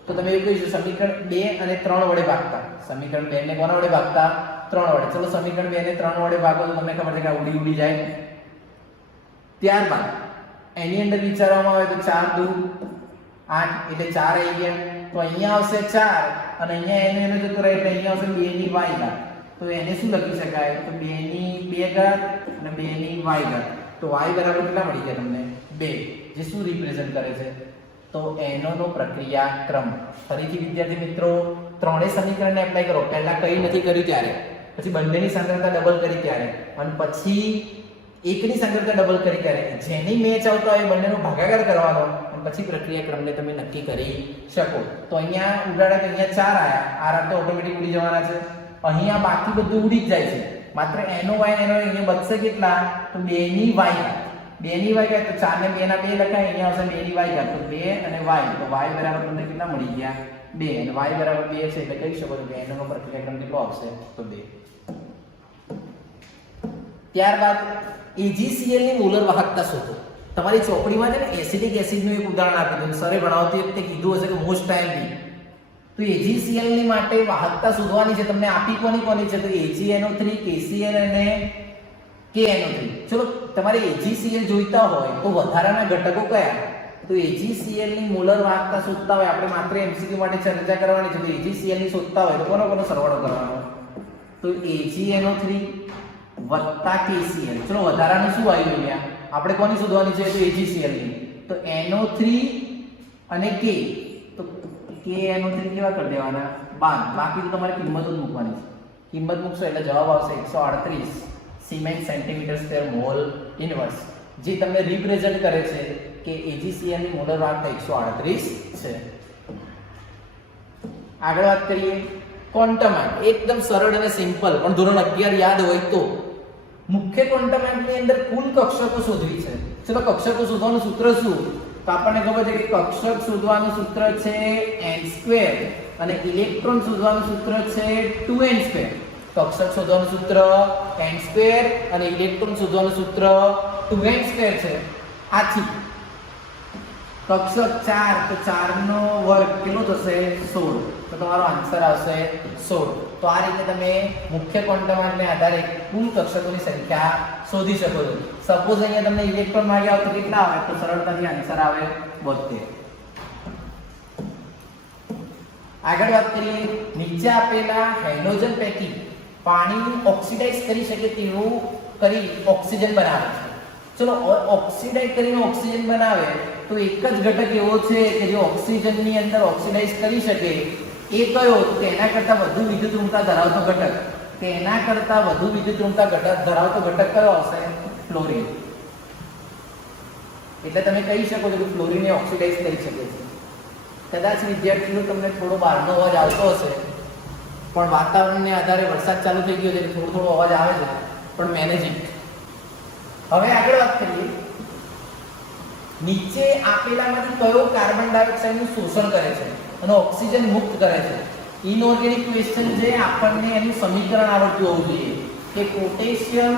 તો તમે એવું કહીશું સમીકરણ 2 અને 3 વડે ભાગતા. સમીકરણ 2 ને કોના વડે ભાગતા? 3 વડે. ચલો સમીકરણ 2 ને 3 વડે ભાગો તો તમને ખબર છે કે ઉડી જાય. ત્યારબાદ એની અંદર વિચારવામાં આવે તો 4 દુ 8 એટલે 4 આવી ગયા. તો અહીંયા આવશે 4 અને અહીંયા એને જતો રહે એટલે અહીંયા આવશે 2 ની y ઘાત. તો એને શું લખી શકાય? તો 2 ની 2 ઘાત અને 2 ની y ઘાત. તો y બરાબર કેટલા મળી ગયા તમને? 2. જે શું રિપ્રેઝન્ટ કરે છે? તો NO નો પ્રક્રિયાક્રમ. ફરીથી વિદ્યાર્થી મિત્રો ત્રણેય સમીકરણને એપ્લાય કરો. પહેલા કઈ નથી કર્યું ત્યારે, પછી બંનેની સાંદ્રતા ડબલ કરી ત્યારે અને પછી એકની સાંદ્રતા ડબલ કરી ત્યારે જેની મેચ આવતો હોય બંનેનો ભાગાકાર કરવાનો અને પછી પ્રક્રિયાક્રમને તમે નક્કી કરી શકો. તો અહીંયા ઉડાડા તો અહીંયા 4 આયા, આ તો ઓટોમેટિક ઉડી જવાના છે. અહીંયા બાકી બધું ઉડી જ જાય છે. માત્ર NO y NO અહીંયા બચશે કેટલા? તો 2 ની y ઘાત. 2 ની y ઘાત તો 4 ને 2 ના 2 લખાય, અહીંયા આવશે 2 ની y ઘાત. તો 2 અને y. તો y બરાબર તમને કેટલા મળી ગયા? 2. અને y બરાબર 2 છે એટલે કહી શકો છો કે NO નો પ્રક્રિયાક્રમ કેટલો આવશે? તો 2. ત્યારબાદ AgCl ની મોલર વાહકતા શોધો. તમારી ચોપડીમાં છે ને એસિડિક એસિડનું એક ઉદાહરણ આપી દીધું. સરે ભણાવતી વખતે કીધું હશે કે મોસ્ટ ટાઈમ બી. તો AgCl ની માટે વાહકતા શોધવાની છે. તમને આપી કોની છે? તો AgNO3, KCl અને KNO3. ચલો તમારે AgCl જોઈતા હોય તો વધારાના ઘટકો કયા? તો AgCl ની મોલર વાહકતા શોધતા હોય આપણે માત્ર MCQ માટે ચર્ચા કરવાની છે. તો AgCl ની શોધતા હોય તો કોનો સરવાળો કરવાનો? તો AgNO3 વત્તા KCl. ચલો વધારાનું શું આવ્યું અહીંયા? આપણે કોની શોધવાની છે? તો AgCl ની. તો NO3 અને K. તો KNO3 કેવા કરી દેવાના? 12. બાકી તો તમારે કિંમત જ મૂકવાની છે. કિંમત મૂકશો એટલે જવાબ આવશે 138 cement centimetre square mall inverse. જે તમને રિપ્રેઝન્ટ કરે છે કે AgCl ની મોલર વાહકતા 138 છે. આગળ વાત કરીએ ક્વોન્ટમ આંક. એકદમ સરળ અને સિમ્પલ, પણ ધોરણ 11 યાદ હોય તો. મુખ્ય ક્વોન્ટમ આંકની અંદર કુલ કક્ષકો શોધવી છે. ચલો કક્ષકો શોધવાનું સૂત્ર શું? તો આપણને ખબર છે કે કક્ષક શોધવાનું સૂત્ર છે n² અને ઇલેક્ટ્રોન શોધવાનું સૂત્ર છે 2n². કક્ષક શોધવાનું સૂત્ર n² અને ઇલેક્ટ્રોન શોધવાનું સૂત્ર 2n² છે. આથી કક્ષક 4 તો 4 નો વર્ગ કેટલો થશે 16, તો તમારો આન્સર આવશે 16. તો આ રીતે તમે મુખ્ય ક્વોન્ટમને આધારે કુલ કક્ષકોની સંખ્યા શોધી શકો છો. સપોઝ અહીંયા તમને ઇલેક્ટ્રોન માંગ્યા હોય તો કેટલા આવે, તો સરળતાથી આન્સર આવે 72. આગળ વાત કરીએ, નીચે આપેલા હાઇડ્રોજન પૈકી પાણીને ઓક્સિડાઇઝ કરી શકે તેવું કરી ઓક્સિજન બનાવે છે. ચલો ઓક્સિડાઇઝ કરીને ઓક્સિજન બનાવે તો એક જ ઘટક એવો છે કે જે ઓક્સિજનની અંદર ઓક્સિડાઇઝ કરી શકે. એ કયો? તો તેના કરતાં વધુ વિદ્યુત ઋણતા ધરાવતો ઘટક. તેના કરતાં વધુ વિદ્યુત ઋણતા ઘટક ધરાવતો ઘટક કયો હશે? ફ્લોરિન. એટલે તમે કહી શકો છો કે ફ્લોરિન ઓક્સિડાઇઝ કરી શકે છે. કદાચ વિદ્યાર્થીઓ તમને થોડો બહારનો અવાજ આવતો હશે, પણ વાતાવરણને આધારે વરસાદ ચાલુ થઈ ગયો છે એટલે થોડો થોડો અવાજ આવે છે, પણ મેનેજિંગ. હવે આગળ વાત કરીએ, નીચે આપેલામાંથી કયો કાર્બન ડાયોક્સાઇડનું શોષણ કરે છે અને ઓક્સિજન મુક્ત કરે છે? ઇનઓર્ગેનિક ક્વેશ્ચન છે, આપણને એનું સમીકરણ આવડતું હોવું જોઈએ કે પોટેશિયમ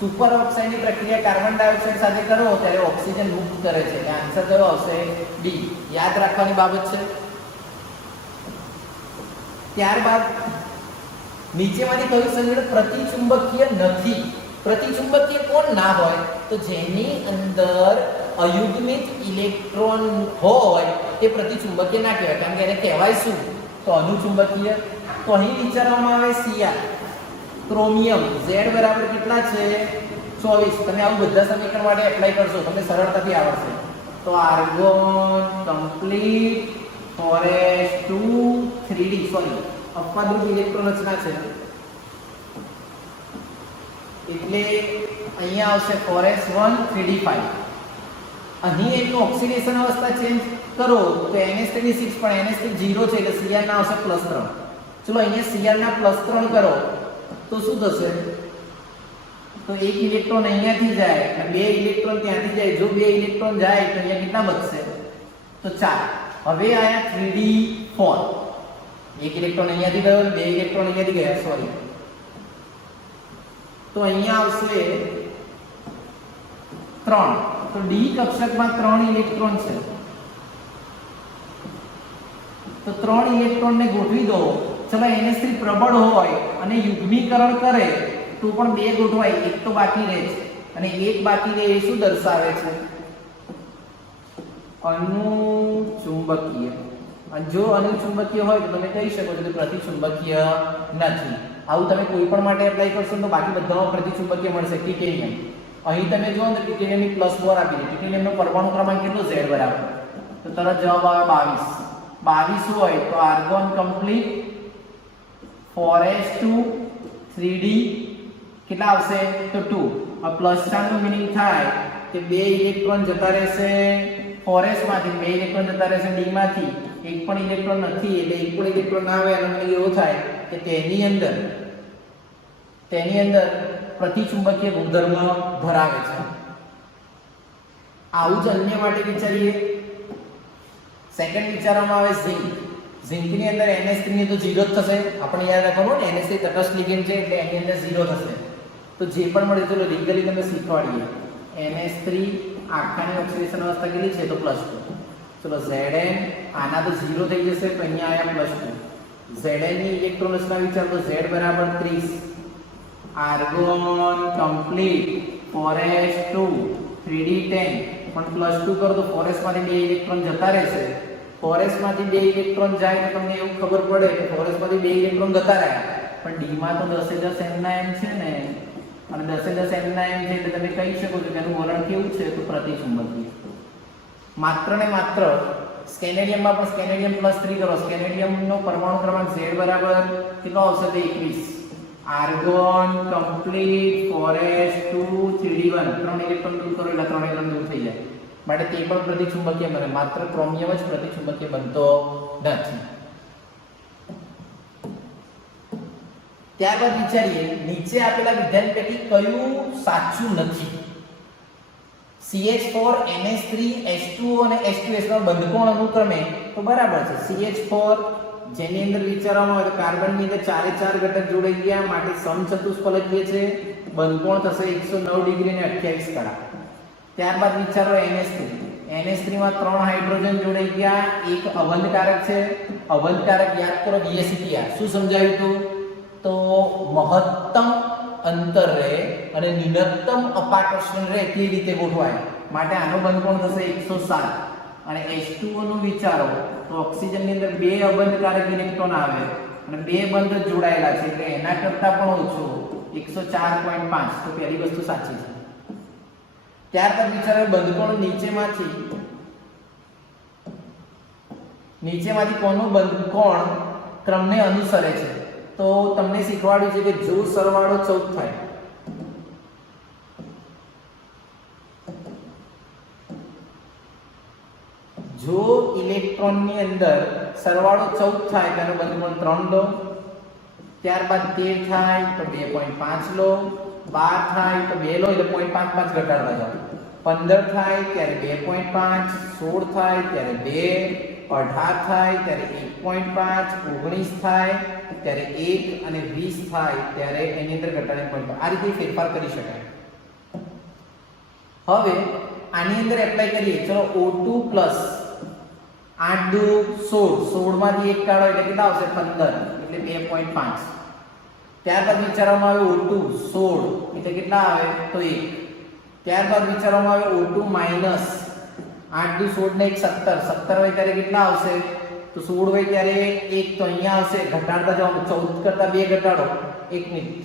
સુપર ઓક્સાઇડની પ્રક્રિયા કાર્બન ડાયોક્સાઇડ સાથે કરો ત્યારે ઓક્સિજન મુક્ત કરે છે. એટલે આન્સર કયો આવશે? ડી. યાદ રાખવાની બાબત છે. ત્યારબાદ નીચેમાંથી કયું સંયોજન પ્રતિચુંબકીય નથી? પ્રતિચુંબકીય કોણ ના હોય? તો જેની અંદર અયુગ્મિત ઇલેક્ટ્રોન હોય તે પ્રતિચુંબકીય ના કહેવાય. કારણ કે એને કહેવાય શું? તો અનુચુંબકીય. તો અહીં વિચારવામાં આવે Cr ક્રોમિયમ Z બરાબર કેટલા છે? 24. તમે આવું બધા સમીકરણ માટે એપ્લાય કરશો તમને સરળતાથી આવડશે. તો argon complete 4s2 3d sorry અપવાદરૂપ ઇલેક્ટ્રોન રચના છે એટલે અહીંયા આવશે 4s1 3d5. અહીં એનું ઓક્સિડેશન અવસ્થા ચેન્જ કરો તો NH3 ની 6 પણ NH3 0 છે એટલે Cr ના આવશે +3. ચલો અહીંયા Cr ના +3 કરો તો શું થશે? તો એક ઇલેક્ટ્રોન અહીંયાથી જાય અને બે ઇલેક્ટ્રોન ત્યાંથી જાય. જો બે ઇલેક્ટ્રોન જાય તો અહીંયા કેટલા બચશે? તો 4. હવે આયા 3d4. એક ઇલેક્ટ્રોન અહીંયાથી ગયો અને બે ઇલેક્ટ્રોન અહીંયાથી ગયા સોરી. તો અહીંયા આવશે 3. તો ડી કક્ષકમાં 3 ઇલેક્ટ્રોન છે. તો 3 ઇલેક્ટ્રોનને ગોઠવી દો. ચલો NH3 પ્રબળ હોય અને યુગ્મીકરણ કરે તો પણ બે ગોઠવાય, એક તો બાકી રહે છે અને એક બાકી રહે એ શું દર્શાવે છે? અનુચુંબકીય. અને જો અનુચુંબકીય હોય તો તમે કહી શકો છો કે પ્રતિચુંબકીય નથી. આવું તમે કોઈ પણ માટે એપ્લાય કરશો તો બાકી બધામાં પ્રતિચુંબકીય મળશે. ટિટેનિયમ અહીં તમે જુઓ તો ટિટેનિયમની +4 આપી છે. ટિટેનિયમનો પરમાણુ ક્રમાંક કેટલો Z બરાબર? તો તરત જવાબ આવે 22. 22 હોય તો આર્ગોન કમ્પ્લીટ 4s2 3d કેટલા આવશે? તો 2. આ પ્લસ નું મીનિંગ થાય કે બે ઇલેક્ટ્રોન જતા રહેશે 4s માંથી, બે ઇલેક્ટ્રોન જતા રહેશે d માંથી. એક પણ ઇલેક્ટ્રોન નથી એટલે એક પણ ઇલેક્ટ્રોન ના આવે એનો મતલબ એવો થાય કે તેની અંદર પ્રતિચુંબકીય ગુણધર્મ ધરાવે છે. આવું જ અન્ય માટે વિચારીએ. સેકન્ડ વિચારવામાં આવે ઝિંક. ઝિંકની અંદર NH3 ની તો 0 જ થશે. આપણે યાદ રાખવાનું ને NH3 તટસ્થ લિગેન્ડ છે એટલે એની અંદર 0 થશે. તો જે પણ મળે ચલો લીગલી તમે શીખવાડીએ. NH3 આખાની ઓક્સિડેશન અવસ્થા કેટલી છે? તો +2. ચલો Zn આના તો 0 થઈ જશે તો અહીંયા આયા +2. Zn ની ઇલેક્ટ્રોન રચના વિચાર તો Z બરાબર 30. આર્ગોન કમ્પ્લીટ 4s2 3d10 પણ +2 કરો તો 4s માંથી બે ઇલેક્ટ્રોન જતા રહેશે. 4s માંથી બે ઇલેક્ટ્રોન જાય તો તમને એવું ખબર પડે કે 4s માંથી બે ઇલેક્ટ્રોન જતા રહ્યા પણ d માં તો 10 n ના m છે ને, અને 10 n ના m છે એટલે તમે કહી શકો છો કે એનું વલણ કેવું છે? તો પ્રતિચુંબકીય. માત્ર ને માત્ર સ્કેનેડિયમમાં પણ સ્કેનેડિયમ +3 કરો. સ્કેનેડિયમનો પરમાણુ ક્રમાંક Z બરાબર કેટલો આવશે? તો 21. Argon complete 4s2 3d1 3 electron દૂર કરો એટલે 3 ઇલેક્ટ્રોન દૂર થઈ જાય. માટે તે પણ પ્રતિચુંબકીય બને. માત્ર ક્રોમિયમ જ પ્રતિચુંબકીય બનતો નથી. ત્યારબાદ વિચારીએ, નીચે આપેલા વિધાન પૈકી કયું સાચું નથી? CH4 NH3 H2O અને H2S નો બંધકોણ અનુક્રમે તો બરાબર છે. CH4 જેની અંદર વિચારવામાં આવે તો કાર્બનની અંદર ચારે ચાર ઘટક જોડાઈ ગયા માટે સમચતુષ્ફલકીય છે, બંધકોણ થશે 109 ડિગ્રી અને 28 કડા. ત્યારબાદ વિચારો NH3 માં 3 હાઇડ્રોજન જોડાઈ ગયા, એક અબંધકારક છે. અબંધકારક યાદ કરો BSETR શું સમજાવ્યું હતું? તો મહત્તમ અંતર રહે અને ન્યૂનતમ અપાકર્ષણ રહે તે રીતે ગોઠવાય માટે આનો બંધકોણ થશે 107. અને H2O નું વિચારો તો ઓક્સિજનની અંદર બે અબંધકારક ઇલેક્ટ્રોન આવે અને બે બંધ જ જોડાયેલા છે એટલે એના કરતા પણ ઓછો 104.5. તો પહેલી વસ્તુ સાચી છે. ત્યારબાદ વિચારો બંધકોણ નીચેમાંથી કોનું બંધકોણ ક્રમને અનુસરે છે? તો તમને શીખવાડ્યું છે કે જો સરવાળો 14 થાય જો ઇલેક્ટ્રોનની અંદર સરવાળો 14 થાય તેનો બંધકોણ 3 લો, ત્યારબાદ 13 થાય તો 2.5 લો, 12 થાય તો 2 લો એટલે 0.55 ઘટાડવા જાઓ, 15 થાય ત્યારે 2.5, 16 થાય ત્યારે 2, 18 થાય ત્યારે 1.5, 19 થાય ત્યારે 1 અને 20 થાય ત્યારે એની અંદર ઘટાડીને 0.5. આ રીતે ફેરફાર કરી શકાય. હવે આની અંદર એપ્લાય કરીએ. ચલો O2 પ્લસ 8 દુ 16, 16 માંથી 1 કાઢો એટલે કેટલા આવશે? 15 એટલે 2.5. ત્યારબાદ વિચારવામાં આવે O2 16 એટલે કેટલા આવે? તો 1. ત્યારબાદ વિચારવામાં આવે O2 માઈનસ 8 દુ 16 ને 1 17, 17 હોય ત્યારે કેટલા આવશે? તો 16 હોય ત્યારે 1 તો અહીંયા આવશે, ઘટાડતા જાઓ 14 કરતા 2 ઘટાડો 1 મિનિટ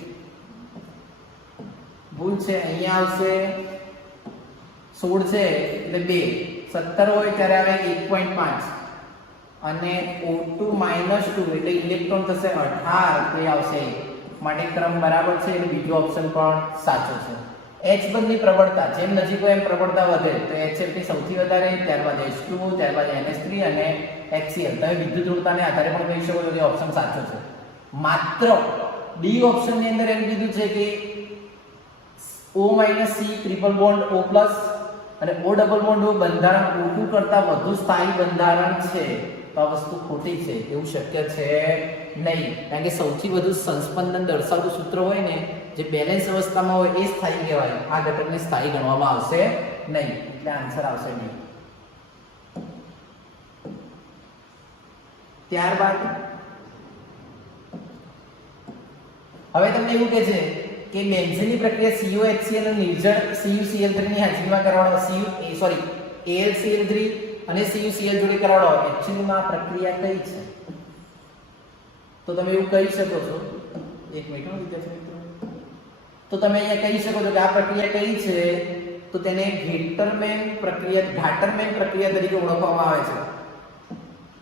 ભૂલ છે, અહીંયા આવશે 16 છે એટલે 2, 17 હોય ત્યારે આવે 1.5 અને O2 માઈનસ 2 એટલે ઇલેક્ટ્રોન થશે 18 તે આવશે માટે ક્રમ બરાબર છે એટલે બીજો ઓપ્શન પણ સાચો છે. H બંધની પ્રબળતા જેમ નજીક હોય એમ પ્રબળતા વધે તો HF સૌથી વધારે, ત્યારબાદ H2O, ત્યારબાદ NH3 અને HCl. તમે વિદ્યુત ઋણતાને આધારે પણ કહી શકો છો કે ઓપ્શન સાચો છે. માત્ર ડી ઓપ્શન ની અંદર એમ કીધું છે કે O C triple bond O plus અને O ડબલ બોન્ડ O બંધારણ O2 કરતા વધુ સ્થાયી બંધારણ છે તો આ વસ્તુ ખોટી છે, એવું શક્ય છે નહીં. કારણ કે સૌથી વધુ સંસ્પંદન દર્શાવતું સૂત્ર હોય ને જે બેલેન્સ અવસ્થામાં હોય એ સ્થાયી કહેવાય. આ ઘટકને સ્થાયી ગણવામાં આવશે નહીં એટલે આન્સર આવશે નહીં. ત્યારબાદ હવે તમને એવું કહે છે કે બેન્ઝીનની પ્રક્રિયા COHCl અને નિર્જળ CuCl3 ની હાજરીમાં કરવાનો AlCl3 અને CuCl જોડે કરવાનો એકચ્યુઅલી માં પ્રક્રિયા કઈ છે? તો તમે એવું કહી શકો છો, એક મિનિટ વિદ્યાર્થી મિત્રો, તો તમે અહીંયા કહી શકો છો કે આ પ્રક્રિયા કઈ છે? તો તેને ઘાટરમેન પ્રક્રિયા તરીકે ઓળખવામાં આવે છે.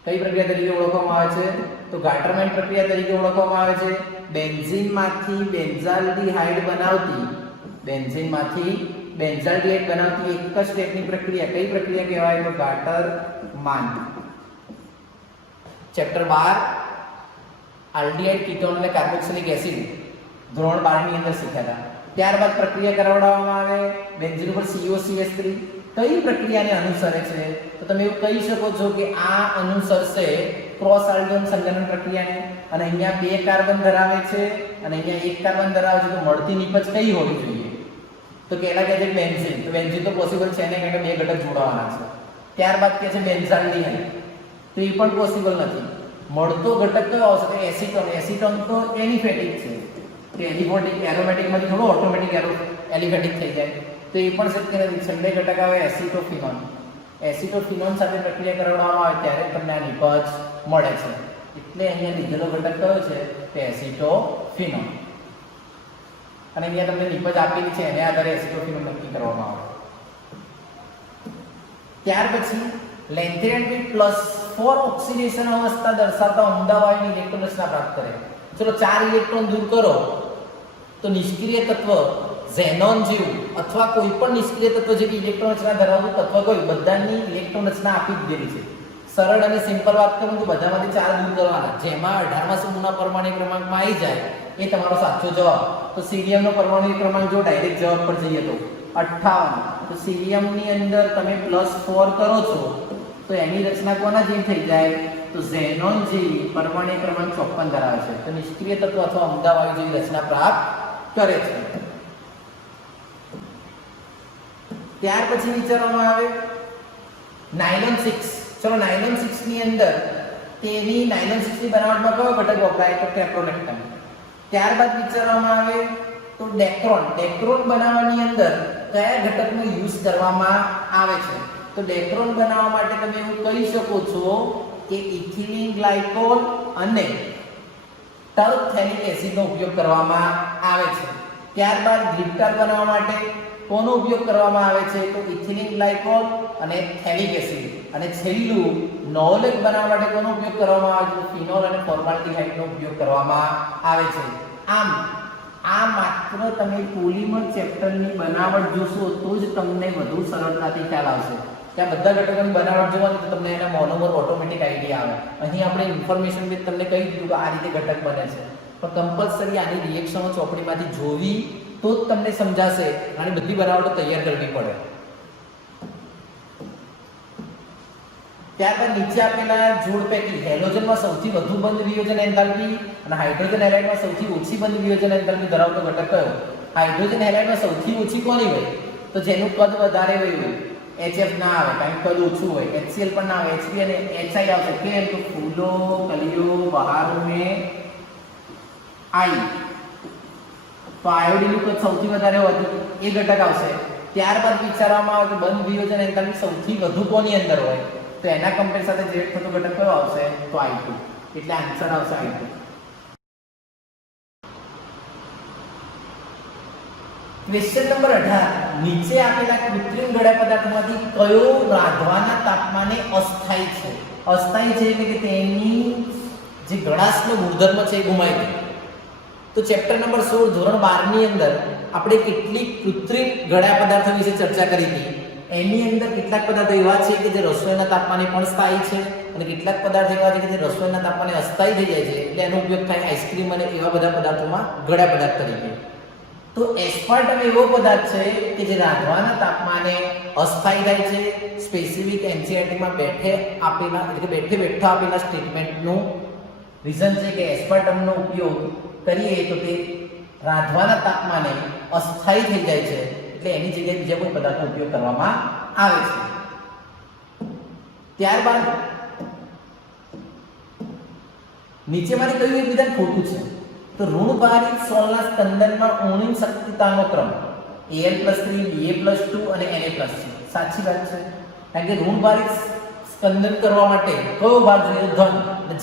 કઈ પ્રક્રિયા તરીકે ઓળખવામાં આવે છે? તો ઘાટરમેન પ્રક્રિયા તરીકે ઓળખવામાં આવે છે. બેન્ઝીનમાંથી બેન્ઝાલ્ડિહાઇડ બનાવતી એક જ સ્ટેપની પ્રક્રિયા કઈ પ્રક્રિયા કહેવાય? તો ઘાટરમાન. ચેપ્ટર 12 આલ્ડીહાઇડ કીટોન અને કાર્બોક્સિલિક એસિડ ધોરણ 12 ની અંદર શીખ્યા હતા. ત્યારબાદ પ્રક્રિયા કરાવવામાં આવે બેન્ઝીન ઉપર COCH3 કઈ પ્રક્રિયાને અનુસરે છે? તો તમે એવું કહી શકો છો કે આ અનુસરશે ક્રોસ આલ્ડીહાઇડ સંઘનન પ્રક્રિયાને અને અહીંયા બે કાર્બન ધરાવે છે અને અહીંયા એક કાર્બન ધરાવે છે તો મળતી નિપજ કઈ હોવી જોઈએ? તો કેલા કહે છે બેન્ઝીન. તો બેન્ઝીન તો પોસિબલ છે ને કારણ કે બે ઘટક જોડાવાના છે. ત્યારબાદ કહે છે બેન્ઝાલ્ડિહાઇડ તો એ પણ પોસિબલ નથી. મળતો ઘટક કયો આવશે? તો એસિટોન. એસિટોન તો એલિફેટિક છે કે એરોમેટિકમાંથી થોડો ઓટોમેટિક એલિફેટિક થઈ જાય તો એ પણ શક્ય નથી. છેલ્લે ઘટક આવે એસિટોફિનોન. એસિટોફિનોન સાથે પ્રક્રિયા કરાવવામાં આવે ત્યારે તમને આ નિપજ મળે છે. એટલે અહીંયા લીધેલો ઘટક કયો છે? તો એસિટોફિનોન. અને અહીંયા તમને નિપજ આપેલી છે એને આધારે એસિટોફિનોન નક્કી કરવામાં આવે. ત્યાર પછી લેન્થેરિયમ +4 ઓક્સિડેશન અવસ્થા દર્શાવતા ઉમદા વાયુની ઇલેક્ટ્રોન રચના પ્રાપ્ત કરે. ચલો 4 ઇલેક્ટ્રોન દૂર કરો તો નિષ્ક્રિય તત્વ ઝેનોન જેવું અથવા કોઈ પણ નિષ્ક્રિય તત્વ જેવી ઇલેક્ટ્રોન રચના ધરાવતું તત્વ કોઈ બધાની ઇલેક્ટ્રોન રચના આપી જ દીધી છે. સરળ અને સિમ્પલ વાત કરું તો બધામાંથી 4 દૂર કરવાના જેમાં 18મા સમૂહના પરમાણુ ક્રમાંકમાં આવી જાય એ તમારો સાચો જવાબ. તો સીરિયમનો પરમાણુ ક્રમાંક જો ડાયરેક્ટ જવાબ પર જઈએ તો 58. તો સીરિયમની અંદર તમે +4 કરો છો તો એની રચના કોના જેવી થઈ જાય? તો તો ઝેનોન જેવી પરમાણુ ક્રમાંક 54 ધરાવે છે, તો નિષ્ક્રિય તત્વ અથવા અમદાવાયુ જેવી રચના પ્રાપ્ત કરે છે. ત્યાર પછી વિચારવામાં આવે નાયલોન 6. ચલો નાયલોન 6 ની અંદર તેની નાયલોન 6 ની બનાવટમાં કયો ઘટક વપરાય તો ટેપ્રોનેક્ટન. ત્યારબાદ વિચારવામાં આવે તો ડેક્રોન. ડેક્રોન બનાવવાની અંદર કયા ઘટકનો યુઝ કરવામાં આવે છે તો ડેક્રોન બનાવવા માટે તમે એવું કહી શકો છો કે ઇથિલિન ગ્લાયકોલ અને ટર્ફેનિક એસિડનો ઉપયોગ કરવામાં આવે છે. ત્યારબાદ ગ્લિપ્ટાલ બનાવવા માટે કોનો ઉપયોગ કરવામાં આવે છે તો ઇથિલિન ગ્લાયકોલ અને થેલિક એસિડ. અને છેલ્લું નોલેક બનાવવા માટે કોનો ઉપયોગ કરવામાં આવે છે ફિનોલ અને ફોર્માલ્ડિહાઇડનો ઉપયોગ કરવામાં આવે છે. આમ આ માત્ર તમે પોલિમર ચેપ્ટરની બનાવટ જોશો તો જ તમને વધુ સરળતાથી ખ્યાલ આવશે. ત્યાં બધા ઘટકોની બનાવટ જોવાની તો તમને એના મોનોમર ઓટોમેટિક આઈડિયા આવે. અહીં આપણે ઇન્ફોર્મેશન વિથ તમને કહી દીધું કે આ રીતે ઘટક બને છે, પણ કમ્પલસરી આની રિએક્શનો ચોપડીમાંથી જોવી તો જ તમને સમજાશે. આની બધી બનાવટો તૈયાર કરવી પડે. ત્યારબાદ નીચે આપેલા જોડ પૈકી હેલોજનમાં સૌથી વધુ બંધ વિયોજન એન્થાલ્પી અને હાઇડ્રોજન હેલાઇડમાં સૌથી ઓછી બંધ વિયોજન એન્થાલ્પી ધરાવતો ઘટક કયો? હાઇડ્રોજન હેલાઇડમાં સૌથી ઓછી કોની હોય તો જેનું કદ વધારે હોય. HF ના આવે કારણ કે કદ ઓછું હોય. HCl પણ ના આવે, HB અને HI આવશે. કેમ તો ફૂલો કલીઓ બહારો में आई તો આયોડીનનું કદ સૌથી વધારે હોય એ ઘટક આવશે. ત્યારબાદ વિચારવામાં આવે કે બંધ વિયોજન એન્થાલ્પી સૌથી વધુ કોની અંદર હોય તો એના કમ્પેર સાથે રિએક્ટ થતો ઘટક કયો આવશે તો I2. એટલે આન્સર આવશે I2. ક્વેશ્ચન નંબર 18 નીચે આપેલા કૃત્રિમ ઘડા પદાર્થમાંથી કયો રાંધવાના તાપમાને અસ્થાયી છે? અસ્થાયી છે એટલે કે તેની જે ગળાશનો ગુણધર્મ છે એ ગુમાઈ ગયો. તો ચેપ્ટર નંબર 16 ધોરણ 12 ની અંદર આપણે કેટલીક કૃત્રિમ ઘડા પદાર્થો વિશે ચર્ચા કરી હતી. એની અંદર કેટલાક પદાર્થો એવા છે કે જે રસોઈના તાપમાને પણ સ્થાયી છે અને કેટલાક પદાર્થો એવા છે કે જે રસોઈના તાપમાને અસ્થાયી થઈ જાય છે, એટલે એનો ઉપયોગ થાય આઈસ્ક્રીમ અને એવા બધા પદાર્થોમાં ઘડા પદાર્થ તરીકે. તો એસ્પાર્ટમ એવો પદાર્થ છે કે જે રાંધવાના તાપમાને અસ્થાયી થાય છે. સ્પેસિફિક એનસીઈઆરટીમાં બેઠે બેઠા આપેલા સ્ટેટમેન્ટનું રીઝન છે કે એસ્પાર્ટમનો ઉપયોગ કરીએ તો તે રાંધવાના તાપમાને અસ્થાયી થઈ જાય છે, એટલે એની જગ્યાએ બીજા કોઈ પદાર્થનો ઉપયોગ કરવામાં આવે છે. ત્યારબાદ નીચેમાંથી કયું એક વિધાન ખોટું છે તો ઋણભારિત સોલના સ્કંદનમાં ઊર્મિન શક્તિતાનો ક્રમ Al+3 Ba+2 અને Na+ છે. સાચી વાત છે કારણ કે ઋણભારિત સ્કંદન કરવા માટે કયો ભાર જોઈએ ધન.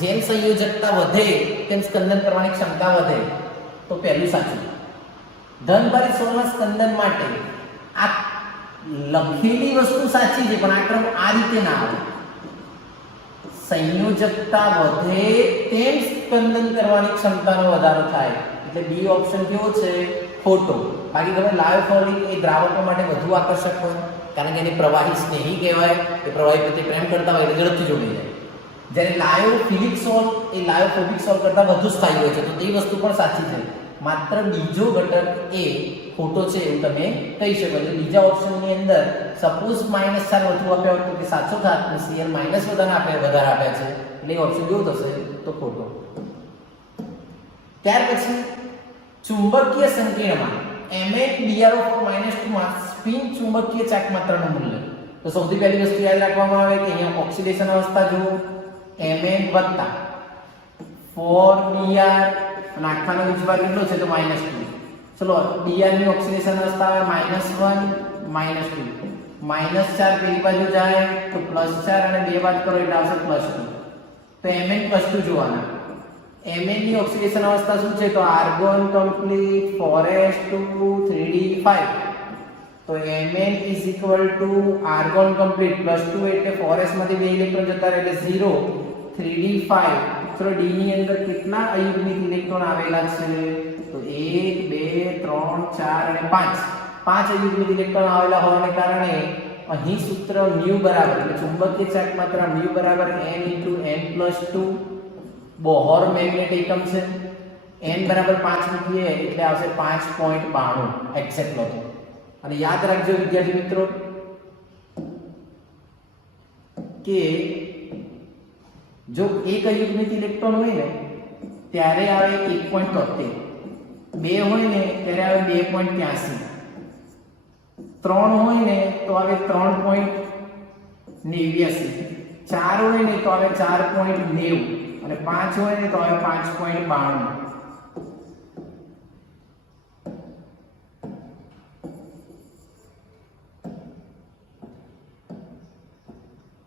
જેમ સંયોજકતા વધે તેમ સ્કંદન કરવાની ક્ષમતા વધે, તો પહેલું સાચું. ધનભારિત સોલના સ્કંદન માટે આ લખેલી વસ્તુ સાચી છે પણ આ ક્રમ આ રીતે ના આવે. સંયોજકતા વધે તેમ સ્કંદન કરવાની ક્ષમતાનો વધારો થાય, એટલે બી ઓપ્શન કેવો છે ખોટો. બાકી ખબર લાયોફોલિક એ દ્રાવકો માટે વધુ આકર્ષક હોય કારણ કે એને પ્રવાહી સ્નેહી કહેવાય, એ પ્રવાહી પ્રત્યે પ્રેમ કરતા હોય એટલે ઝડપથી જોડી જાય. જ્યારે લાયોફિલિક સોલ એ લાયોફોબિક સોલ કરતા વધુ સ્થાયી હોય છે, તો તે વસ્તુ પણ સાચી છે. માત્ર બીજો ઘટક એ ખોટો છે એવું તમે કહી શકો. એટલે બીજા ઓપ્શનની અંદર સપોઝ -4 વધુ આપ્યા હોય તો કે સાચો થાત અને Cl વધારે આપ્યા છે, એટલે ઓપ્શન કેવો થશે તો ખોટો. ત્યાર પછી ચુંબકીય સંકીર્ણમાં MnBrO4 -2 માં સ્પિન ચુંબકીય ચાકમાત્રાનું મૂલ્ય. તો સૌથી પહેલી વસ્તુ યાદ રાખવામાં આવે કે અહીંયા ઓક્સિડેશન અવસ્થા જુઓ Mn વત્તા 4Br અને આખાનો વીજભાર કેટલો છે તો -2. ચલો Br ની ઓક્સિડેશન અવસ્થા આવે -1 -2 -4 પેલી બાજુ જાય તો +4 અને 2 બાદ કરો એટલે આવશે +2. તો Mn+2 જોવાના. Mn ની ઓક્સિડેશન અવસ્થા શું છે તો આર્ગોન કમ્પ્લીટ 4s2 3d5. તો Mn આર્ગોન કમ્પ્લીટ +2 એટલે 4s માંથી 2 ઇલેક્ટ્રોન જતા રહે એટલે 0 3d5. ચલો d ની અંદર કેટલા અયુગ્મિક ઇલેક્ટ્રોન આવેલા છે તો 1 2 3 4 અને 5. 5 અયુગ્મિક ઇલેક્ટ્રોન આવેલા હોવાને કારણે અહીં સૂત્ર μ બરાબર એટલે ચુંબકીય ચાકમાત્રા μ બરાબર n+n+2 બોહર મેગ્નેટ એકમ છે. n બરાબર 5 મૂકીએ એટલે આવશે 5.92 એક્ઝેક્ટ લો. અને યાદ રાખજો વિદ્યાર્થી મિત્રો કે જો એક અયુગ્મિત ઇલેક્ટ્રોન હોય ને ત્યારે આવે 1.73, બે હોય ને ત્યારે આવે 2.83, 3 હોય ને તો આવે 3.89, 4 હોય ને તો આવે 4.90 અને 5 હોય ને તો આવે 5.92.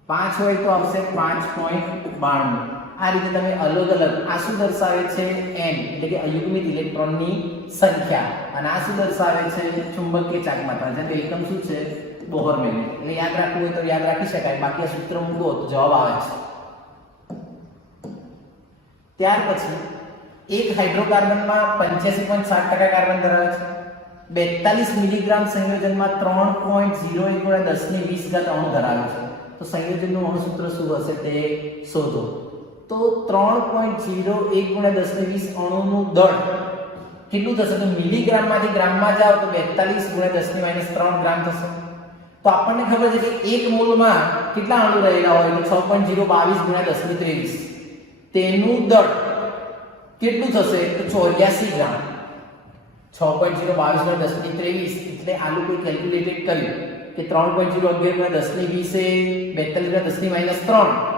5 હોય તો આવશે 5.92. આ રીતે તમે અલગ અલગ, આ શું દર્શાવે છે? n એટલે કે અયુગ્મિત ઇલેક્ટ્રોનની સંખ્યા, અને આ શું દર્શાવે છે? ચુંબકીય ચાર્જમાત્રા. જેમ કે એકમ શું છે? Bohr magnet. એટલે યાદ રાખવું હોય તો યાદ રાખી શકાય, બાકી આ સૂત્ર મૂકો તો જવાબ આવે છે. ત્યાર પછી એક હાઇડ્રોકાર્બનમાં 85.7% કાર્બન ધરાવે છે. 42 મિલીગ્રામ સંયોજનમાં 3.01 × 10⁻20 અણુ ધરાવે છે. તો સંયોજનનું અણુ સૂત્ર શું હશે તે શોધો. તો 3.01 × 10⁻20 અણુનું દળ કેટલું થશે? તો મિલીગ્રામમાંથી ગ્રામમાં જાવ તો 42 × 10⁻³ ગ્રામ થશે. તો આપણને ખબર છે કે 1 મોલમાં કેટલા અણુ રહેલા હોય? તો 6.022 × 10⁻23. તેનું દળ કેટલું થશે? તો 84 ગ્રામ. 6.022 × 10⁻23 એટલે આ લોકોએ કેલ્ક્યુલેટેડ કર્યું કે 3.011 × 10⁻20 એ 42 × 10⁻³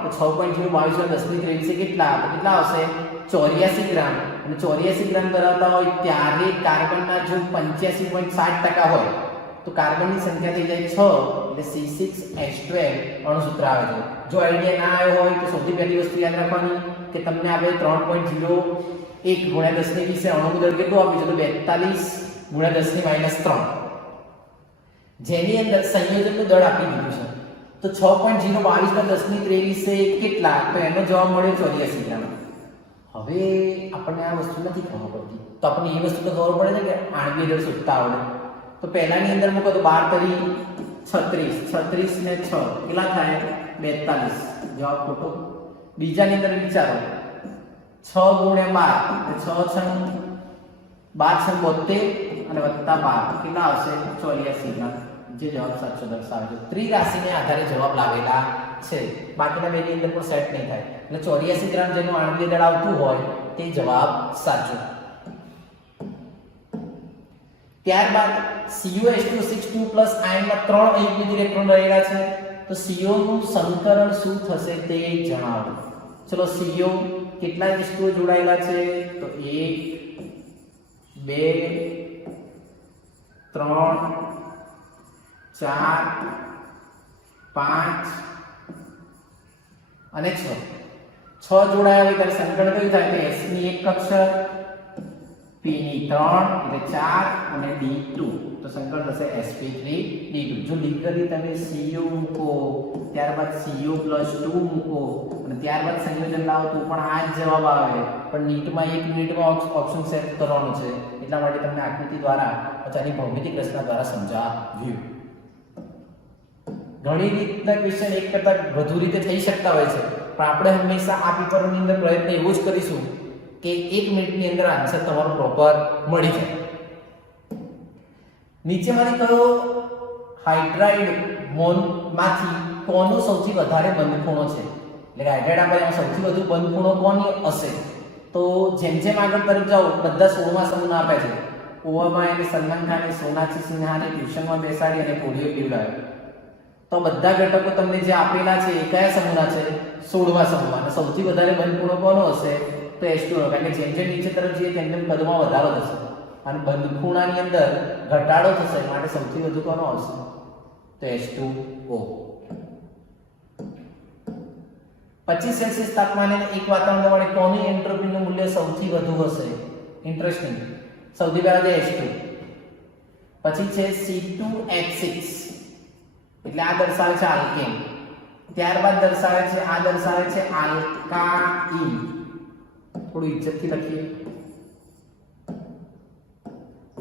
તો 6.022 × 10⁻23 કેટલા? તો કેટલા આવશે? 84 ગ્રામ. અને 84 ગ્રામ ધરાવતા હોય ત્યારે કાર્બનના જો 85.7% હોય તો કાર્બનની સંખ્યા થઈ જાય 6, એટલે C6H12 અણુ સૂત્ર આવે છે. જો આઈડિયા ના આવ્યો હોય તો સૌથી પહેલી વસ્તુ યાદ રાખવાની કે તમને આપણે 3.01 × 10⁻20 અણુનું દળ કેટલું આપ્યું છે? તો 42 × 10⁻³ જેની અંદર સંયોજનનું દળ આપી દીધું છે. તો 6.022 × 10⁻23 એ કેટલા? તો એનો જવાબ મળ્યો 84 ગ્રામ. હવે આપણને આ વસ્તુ નથી ખબર પડતી, તો આપણને એ વસ્તુ તો ખબર પડે છે કે આણ્વિક દળ શોધતા આવડે. તો પહેલાની અંદર મૂકો તો 12 × 36, 36 ને 6 કેટલા થાય? 42. જવાબ ખોટો. બીજાની અંદર વિચારો 6 × 12 6 × 12 અને +12 કેટલા આવશે? 84 ગ્રામ. જે જવાબ સાચો દર્શાવે છે. ત્રિરાશિને આધારે જવાબ લાવેલા છે, બાકીના બેની અંદર પણ સેટ નહીં થાય. એટલે 84 ગ્રામ જેનું આણ્વિક દળ આવતું હોય તે જવાબ સાચો. ત્યારબાદ CuH2 આયનમાં 3 અયુગ્મિત ઇલેક્ટ્રોન રહેલા છે. તો CO નું સંકરણ શું થશે તે જણાવો. ચલો CO કેટલા H2 જોડાયેલા છે? તો 1 2 3 4 5 અને 6. 6 જોડાયા હોય ત્યારે સંકરણ કયું થાય? તો S ની એક કક્ષક, P ની 3 એટલે 4 અને D2 તો સંકરણ થશે sp3d2. જો લીગલી તમે CO મૂકો ત્યારબાદ CO+2 મૂકો અને ત્યારબાદ સંયોજન લાવો તો પણ આ જ જવાબ આવે. પણ નીટમાં 1 મિનિટમાં ઓપ્શન સેટ કરવાનો છે, એટલા માટે તમને આકૃતિ દ્વારા અથવા ભૌમિતિક રચના દ્વારા સમજાવ્યું. ઘણી રીતના ક્વેશ્ચન એક કરતા વધુ રીતે થઈ શકતા હોય છે, પણ આપણે હંમેશા આ પેપરની અંદર પ્રયત્ન એવો જ કરીશું કે 1 મિનિટની અંદર આન્સર તમારો પ્રોપર મળી જાય. નીચેમાંથી કયો હાઇડ્રાઇડ માંથી કોનો સૌથી વધારે બંધ ખૂણો છે? એટલે હાઇડ્રાઇડ આપણે સૌથી વધુ બંધ ખૂણો કોનો હશે? તો જેમ જેમ આગળ તરફ જાઓ બધા 16મા સમૂહ આપે છે. ઓવામાં એને સલમાન ખાને સોનાક્ષી સિન્હાને ટ્યુશનમાં બેસાડી અને પોલિયો પીવડાવ્યો. તો બધા ઘટકો તમને જે આપેલા છે એ કયા સમૂહના છે? 16મા સમૂહમાં. અને સૌથી વધારે બંધ ખૂણો કોનો હશે? તો H2 નો. કારણ કે જેમ જેમ નીચે તરફ જઈએ તેમ તેમ કદમાં વધારો થશે અને બંધ ખૂણાની અંદર ઘટાડો થશે, માટે સૌથી વધુ કોનો હશે? તો H2O. 25 સેલ્સિયસ તાપમાને એક વાતાવરણમાં વડે કોની એન્ટ્રોપીનું મૂલ્ય સૌથી વધુ હશે? ઇન્ટરેસ્ટિંગ. સૌથી પહેલા છે H2, પછી છે C2H6 એટલે આ દર્શાવે છે આલ્કેન. ત્યારબાદ દર્શાવે છે આ દર્શાવે છે આલ્કાઇન. થોડું ઇજ્જતથી લખીએ.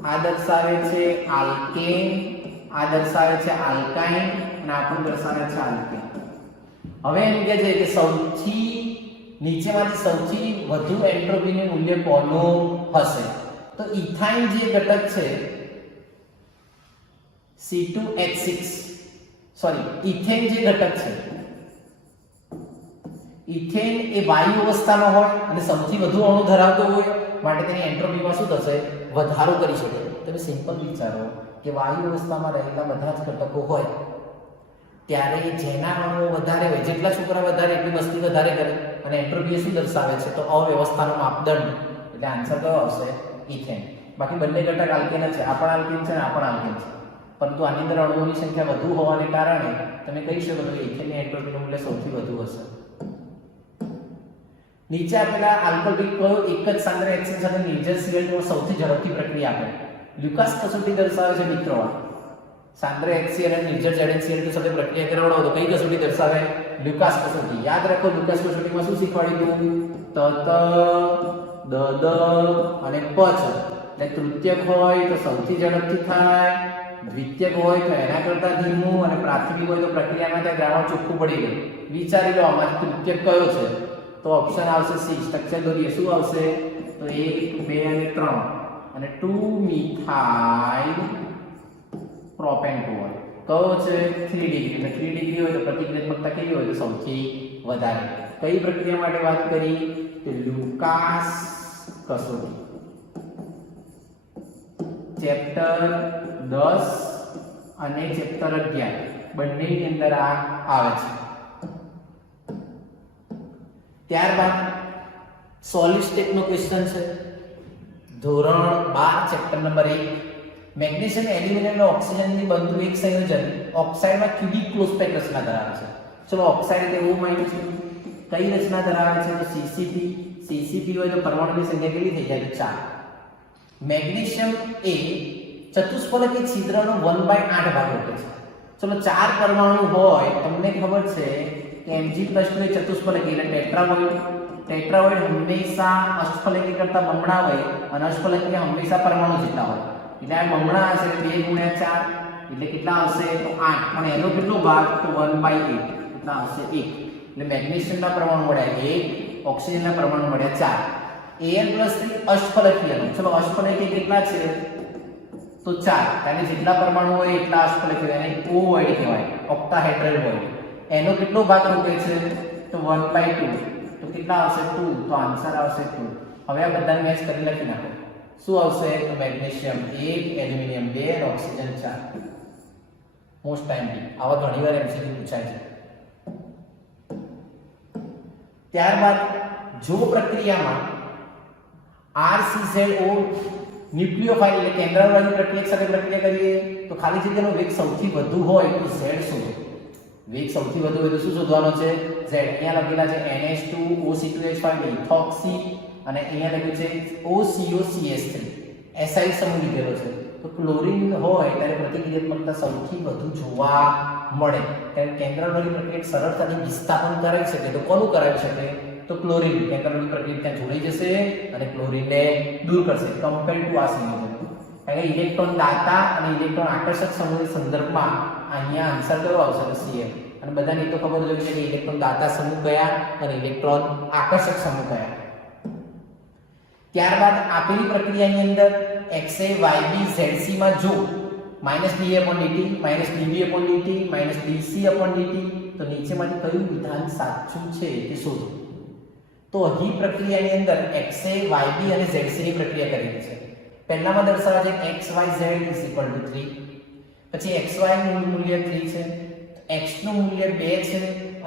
આ દર્શાવે છે આલ્કેન, આ દર્શાવે છે આલ્કાઇન અને આ પણ દર્શાવે છે આલ્કેન. હવે એમ કહે છે કે સૌથી નીચેમાંથી સૌથી વધુ એન્ટ્રોપીનું મૂલ્ય કોનું હશે? તો ઇથાઇન જે ઘટક છે C2H6 સોરી ઇથેન જે ઘટક છે ઇથેન એ વાયુ અવસ્થામાં હોય અને સૌથી વધુ અણુ ધરાવતો હોય માટે તેની એન્ટ્રોપીમાં શું થશે? વધારો કરી શકે. તમે સિમ્પલ વિચારો કે વાયુ અવસ્થામાં રહેલા બધા જ ઘટકો હોય ત્યારે જેના અણુઓ વધારે હોય, જેટલા છોકરા વધારે એટલી વસ્તી વધારે કરે અને એન્ટ્રોપી શું દર્શાવે છે? તો અવ્યવસ્થાનો માપદંડ. એટલે આન્સર કયો આવશે? ઇથેન. બાકી બંને ઘટક આલ્કેન છે, આ પણ આલ્કેન છે અને આ પણ આલ્કેન છે, પરંતુ આની અંદર અણુઓની સંખ્યા વધુ હોવાને કારણે તમે કહી શકો કે ઇથેનની એન્ટ્રોપીનું મૂલ્ય સૌથી વધુ હશે. નીચે આપેલા આલ્કોહોલિક કયો એક જ સાંદ્ર એક્શન સાથે નિર્જર Cl2 સૌથી ઝડપથી પ્રક્રિયા આપે? લ્યુકાસ કસોટી દર્શાવે છે મિત્રો. સાંદ્ર HCl અને નિર્જર ZnCl2 સાથે પ્રક્રિયા કરાવડાવો તો કઈ કસોટી દર્શાવે? લ્યુકાસ કસોટી. યાદ રાખો, લ્યુકાસ કસોટીમાં શું શીખવાડ્યું હતું? તત, દદ અને પચ. એટલે તૃતીયક હોય તો સૌથી ઝડપથી થાય, દ્વિતીયક હોય તો એના કરતા ધીમું, અને પ્રાથમિક હોય તો પ્રક્રિયામાં ત્યાં દ્રાવણ ચોખ્ખું પડી ગયું. વિચારી લો આમાંથી તૃતીયક કયો છે? તો ઓપ્શન આવશે સી. સ્ટ્રક્ચર દોરીએ. શું આવશે? તો 1 2 અને 3 અને 2 મિથાઇલ પ્રોપેન્ટોન. કયો છે? 3 ડિગ્રી. એટલે 3 ડિગ્રી હોય તો પ્રતિક્રિયાત્મકતા કેવી હોય? તો સૌથી વધારે. કઈ પ્રક્રિયા માટે વાત કરી? તો લ્યુકાસ કસોટી. ચેપ્ટર 10 અને ચેપ્ટર 11 બંનેની અંદર આ આવે છે. ત્યારબાદ સોલિડ સ્ટેટનો ક્વેશ્ચન છે, ધોરણ 12 ચેપ્ટર નંબર 1. મેગ્નેશિયમ, એલ્યુમિનિયમ અને ઓક્સિજનથી બનતું એક સંયોજન ઓક્સાઇડમાં ક્યુબિક ક્લોઝ પેક રચના ધરાવે છે. ચલો ઓક્સાઇડ એટલે એવું માન્યું છે. કઈ રચના ધરાવે છે? તો CCP. CCP હોય તો પરમાણુની સંખ્યા કેટલી થઈ જાય? તો 4. મેગ્નેશિયમ એ ચતુષ્ફલકી છિદ્રનો 1/8 ભાગ રચે છે. ચલો 4 પરમાણુ હોય, તમને ખબર છે કે Mg+2 એ ચતુષ્ફલકી એટલે ટેટ્રાવોઇડ. ટેટ્રાવોઇડ હંમેશા અષ્ટફલકી કરતા બમણા હોય અને અષ્ટફલકી હંમેશા પરમાણુ જેટલા હોય. એટલે આ બમણા હશે 2 × 4 એટલે કેટલા આવશે? તો 8. પણ એનો કેટલો ભાગ? તો 1/8 એટલા આવશે 1. એટલે મેગ્નેશિયમના પરમાણુ મળ્યા 1, ઓક્સિજનના પરમાણુ મળ્યા 4. Al+3 અષ્ટફલકી અણુ. ચલો અષ્ટફલકી કેટલા છે? તો 4. કારણ કે જેટલા પરમાણુ હોય એટલા અષ્ટફલકી હોય, એને ઓવોઇડ કહેવાય, ઓક્ટાહેડ્રલ વોઇડ. એનો કેટલો ભાગ રૂપે છે? તો 1/2. તો કેટલા આવશે? 2. તો આન્સર આવશે 2. હવે આ બધાને મેચ કરી લખી નાખો. શું આવશે? તો મેગ્નેશિયમ 1, એલ્યુમિનિયમ 2 અને ઓક્સિજન 4. મોસ્ટ ટાઈમલી આવા ઘણીવાર MCQ પૂછાય છે. ત્યારબાદ જો પ્રક્રિયામાં RCZO ન્યુક્લિયોફાઇલ એટલે કેન્દ્રવાળી પ્રક્રિયા સાથે પ્રક્રિયા કરીએ તો ખાલી જગ્યાનો વેગ સૌથી વધુ હોય તો Z શોધો. વેગ સૌથી વધુ હોય તો શું શોધવાનો છે? Z. અહીંયા લખેલા છે NH2OC2H5 ઇથોક્સી અને અહીંયા લખ્યું છે OCOCH3. SI સમૂહ લીધેલો છે. તો ક્લોરીન હોય ત્યારે પ્રતિક્રિયાત્મકતા સૌથી વધુ જોવા મળે. ત્યારે કેન્દ્રવાળી પ્રક્રિયા સરળતાથી વિસ્થાપન કરાવી શકે તો કોનું કરાવી શકે? તો ક્લોરીન. કેન્દ્રવાળી પ્રક્રિયા ત્યાં જોડાઈ જશે અને ક્લોરીનને દૂર કરશે કમ્પેર ટુ આ સંયોજન. કારણ કે ઇલેક્ટ્રોન દાતા અને ઇલેક્ટ્રોન આકર્ષક સમૂહના સંદર્ભમાં અહીંયા આન્સર કયો આવશે? તો Cl. અને બધાને તો ખબર જ છે કે ઇલેક્ટ્રોન દાતા સમૂહ કયા અને ઇલેક્ટ્રોન આકર્ષક સમૂહ કયા. ત્યારબાદ આપેલી પ્રક્રિયાની અંદર XA YB ZC માં જો -dA/dt, -dB/dt, -dC/dt તો નીચેમાંથી કયું વિધાન સાચું છે તે શોધો. તો અહીં પ્રક્રિયાની અંદર XA YB અને ZC ની પ્રક્રિયા કરેલી છે. પહેલામાં દર્શાવે છે XYZ = 3. પછી XY નું મૂલ્ય 3 છે, X નું મૂલ્ય 2 છે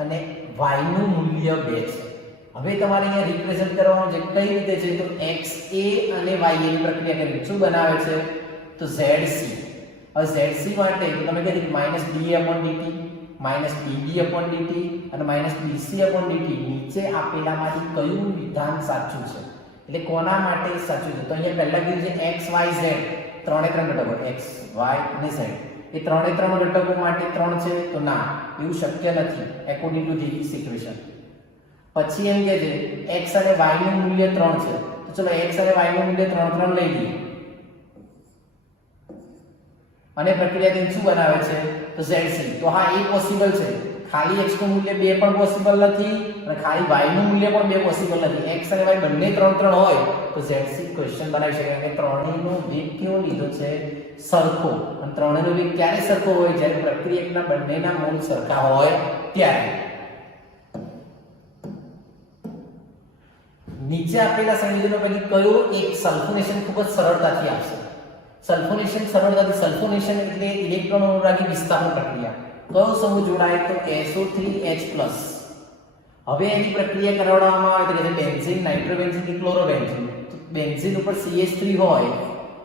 અને Y નું મૂલ્ય 2 છે. હવે તમારે અહીંયા રિપ્રેઝન્ટ કરવાનું છે કઈ રીતે છે? તો XA અને YA ની પ્રક્રિયા કરી શું બનાવે છે? તો ZC. હવે ZC માટે તમે કહી -dA/dt, -dB/dt અને -dC/dt નીચે આપેલામાંથી કયું વિધાન સાચું છે? એટલે કોના માટે સાચું છે? તો અહીંયા પહેલા કીધું છે x y z ત્રણે ત્રણ ઘટકો x y અને z. એ ત્રણે ત્રણ ઘટકો માટે 3 છે તો ના, એવું શક્ય નથી એકોર્ડિંગ ટુ ધીસ ઇક્વેશન. પછી એમ કહે છે x અને y નું મૂલ્ય 3 છે. તો ચલો x અને y નું મૂલ્ય 3 લઈ લઈએ અને પ્રક્રિયા શું બનાવે છે? તો ZC. તો હા એ પોસિબલ છે. ખાલી x નું મૂલ્ય 2 પણ પોસિબલ નથી અને ખાલી y નું મૂલ્ય પણ 2 પોસિબલ નથી. x અને y બંને 3 હોય તો ZC ક્વેશ્ચન બનાવી શકાય કે ત્રણેયનો વેગ કેવો લીધો છે? સરખો. અને ત્રણેયનો વેગ ક્યારે સરખો હોય? જ્યારે પ્રક્રિયકના બંનેના મોલ સરખા હોય ત્યારે. નીચે આપેલા સંયોજનો પૈકી કયો એક સલ્ફોનેશન ખૂબ જ સરળતાથી આપશે? સલ્ફોનેશન સરળતાથી, સલ્ફોનેશન એટલે ઇલેક્ટ્રોન અનુરાગી વિસ્થાપન પ્રક્રિયા. કયો સમૂહ જોડાય? તો SO3H+. હવે એની પ્રક્રિયા કરાવવામાં આવે તો કે બેન્ઝીન, નાઇટ્રોબેન્ઝીન કે ક્લોરોબેન્ઝીન. તો બેન્ઝીન ઉપર CH3 હોય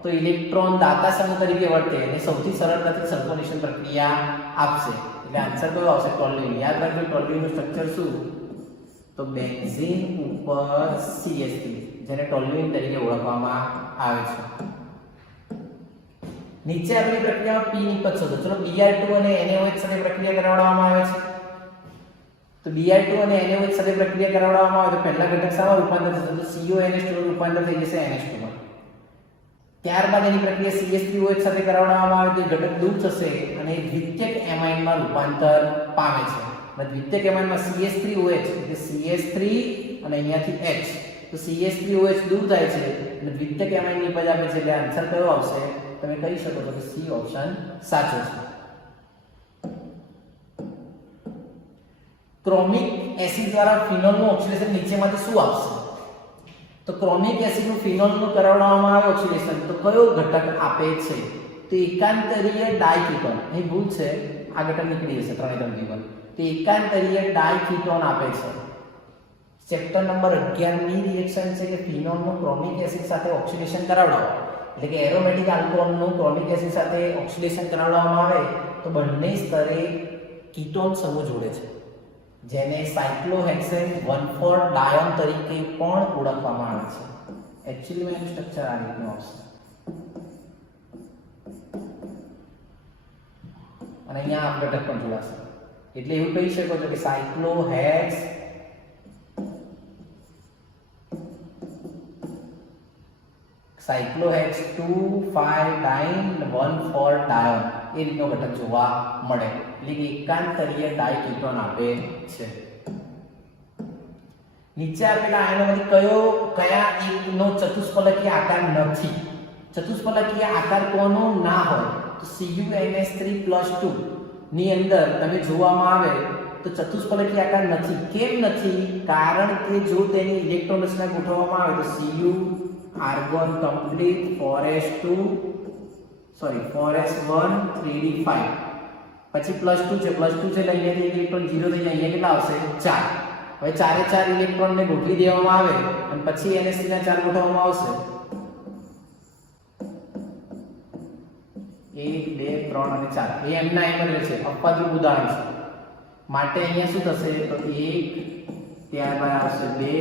તો ઇલેક્ટ્રોન દાતા સમૂહ તરીકે વર્તે અને સૌથી સરળતાથી સલ્ફોનેશન પ્રક્રિયા આપશે. એટલે આન્સર કયો આવશે? ટોલ્યુઇન. યાદ રાખજો ટોલ્યુઇનનું સ્ટ્રક્ચર શું? તો બેન્ઝીન ઉપર CH3, જેને ટોલ્યુઇન તરીકે ઓળખવામાં આવે છે. નીચે આપેલી પ્રક્રિયામાં P નિપજ શોધો. ચલો Br2 અને NaOH સાથે પ્રક્રિયા કરાવવામાં આવે છે. તો Br2 અને NaOH સાથે પ્રક્રિયા કરાવવામાં આવે તો પહેલા ઘટક શામાં રૂપાંતર થશે? તો CONH2 નું રૂપાંતર થઈ જશે NH2 માં. ત્યારબાદ એની પ્રક્રિયા CH3OH સાથે કરાવવામાં આવે તો ઘટક દૂર થશે અને દ્વિતીયક એમાઇનમાં રૂપાંતર પામે છે. અને દ્વિતીયક એમાઇનમાં CH3OH એટલે CH3 અને અહીંયાથી H, તો CH3OH દૂર થાય છે અને દ્વિતીયક એમાઇન નિપજ આપે છે. એટલે આન્સર કયો આવશે? તમે કહી શકો છો કે C ઓપ્શન સાચો છે. ક્રોમિક એસિડ દ્વારા ફિનોલનું ઓક્સિડેશન નીચેમાંથી શું આપશે? તો ક્રોમિક એસિડનું ફિનોલનું કરાવવામાં આવે ઓક્સિડેશન તો કયો ઘટક આપે છે? તો એકાંતરીય ડાયકીટોન. અહીં ભૂલ છે, આ ઘટક નીકળી જશે 3 તો એકાંતરીય ડાયકીટોન આપે છે. ચેપ્ટર નંબર 11 ની રિએક્શન છે કે ફિનોલનું ક્રોમિક એસિડ સાથે ઓક્સિડેશન કરાવડાવો, એટલે કે એરોમેટિક આલ્કોહોલનું ક્રોમિક એસિડ સાથે ઓક્સિડેશન કરાવવામાં આવે તો બંને સ્તરે કીટોન સમૂહ જોડે છે, જેને સાયક્લોહેક્સેન 1,4-ડાયોન તરીકે પણ ઓળખવામાં આવે છે. એક્ચ્યુઅલી એનું સ્ટ્રક્ચર આ રીતનું આવશે અને અહીંયા આ ઘટક પણ જોડાશે. એટલે એવું કહી શકો છો કે સાયક્લોહેક્સ સાયક્લોહેક્સ 2,5-1,4-ડાયોન એ રીતનો ઘટક જોવા મળે. એટલે કે એકાંતરીય ડાયકીટોન આપે છે. નીચે આપેલા આયનોમાંથી કયા એકનો ચતુષ્ફલકીય આકાર નથી? ચતુષ્ફલકીય આકાર કોનો ના હોય? તો CuNH3+2 ની અંદર તમે જોવામાં આવે તો ચતુષ્ફલકીય આકાર નથી. કેમ નથી? કારણ કે જો તેની ઇલેક્ટ્રોન રચના ગોઠવવામાં આવે તો Cu argon complete 4s1 3d5 પછી +2 છે, +2 છે એટલે અહીંયાથી ઇલેક્ટ્રોન 0 થઈ જાય. અહીંયા કેટલા આવશે? 4. હવે 4 ઇલેક્ટ્રોન ને ગોઠવી દેવામાં આવે અને પછી NH3 ના 4 ગોઠવવામાં આવશે. 1 2 3 અને 4 એ એમના એમ જ છે, અપવાદરૂપ ઉદાહરણ છે. માટે અહીંયા શું થશે? તો 1, ત્યારબાદ આવશે 2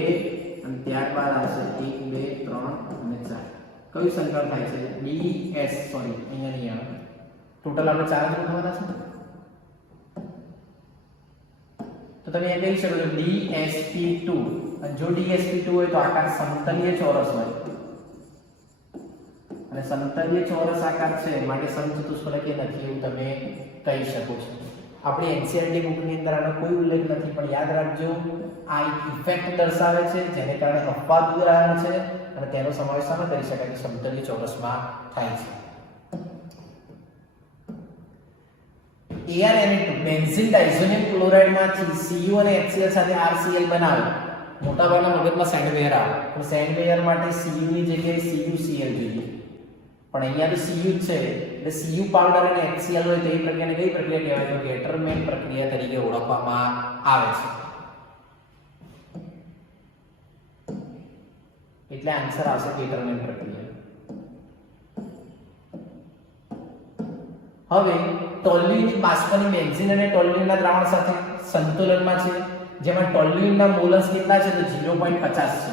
અને ત્યારબાદ આવશે 1 2 3 અને 4. કયું સંકલન થાય છે? DS, સોરી અહીંયા નહીં આવે. ટોટલ આપણે 4 જ ગોઠવવાના છે. તો તમે એ કહી શકો છો DSP2. અને જો DSP2 હોય તો આકાર સમતલીય ચોરસ હોય અને સમતલીય ચોરસ આકાર છે માટે સમચતુષ્ફલકીય નથી એવું તમે કહી શકો છો. આપણી NCERT બુકની અંદર આનો કોઈ ઉલ્લેખ નથી, પણ યાદ રાખજો આ એક ઇફેક્ટ દર્શાવે છે જેને કારણે અપવાદ ઉદાહરણ છે અને તેનો સમાવેશ સામે કરી શકાય કે સમતલીય ચોરસમાં થાય છે. ArNa2 બેન્ઝીન ડાયઝોનિયમ ક્લોરાઇડમાંથી Cu અને HCl સાથે RCl બનાવે. મોટાભાગના મગજમાં સેન્ડવેર આવે, પણ સેન્ડવેર માટે Cu ની જગ્યાએ CuCl જોઈએ, પણ અહીંયા તો Cu છે એટલે Cu પાવડર અને HCl હોય તો એ પ્રક્રિયાને કઈ પ્રક્રિયા કહેવાય? તો ગેટરમેન પ્રક્રિયા તરીકે ઓળખવામાં આવે છે. એટલે આન્સર આવશે ગેટરમેન પ્રક્રિયા. હવે ટોલ્યુઇન બાષ્પની બેન્ઝીન અને ટોલ્યુઇનના દ્રાવણ સાથે સંતુલનમાં છે, જેમાં ટોલ્યુઇનના મોલસ કેટલા છે? તો 0.50 છે.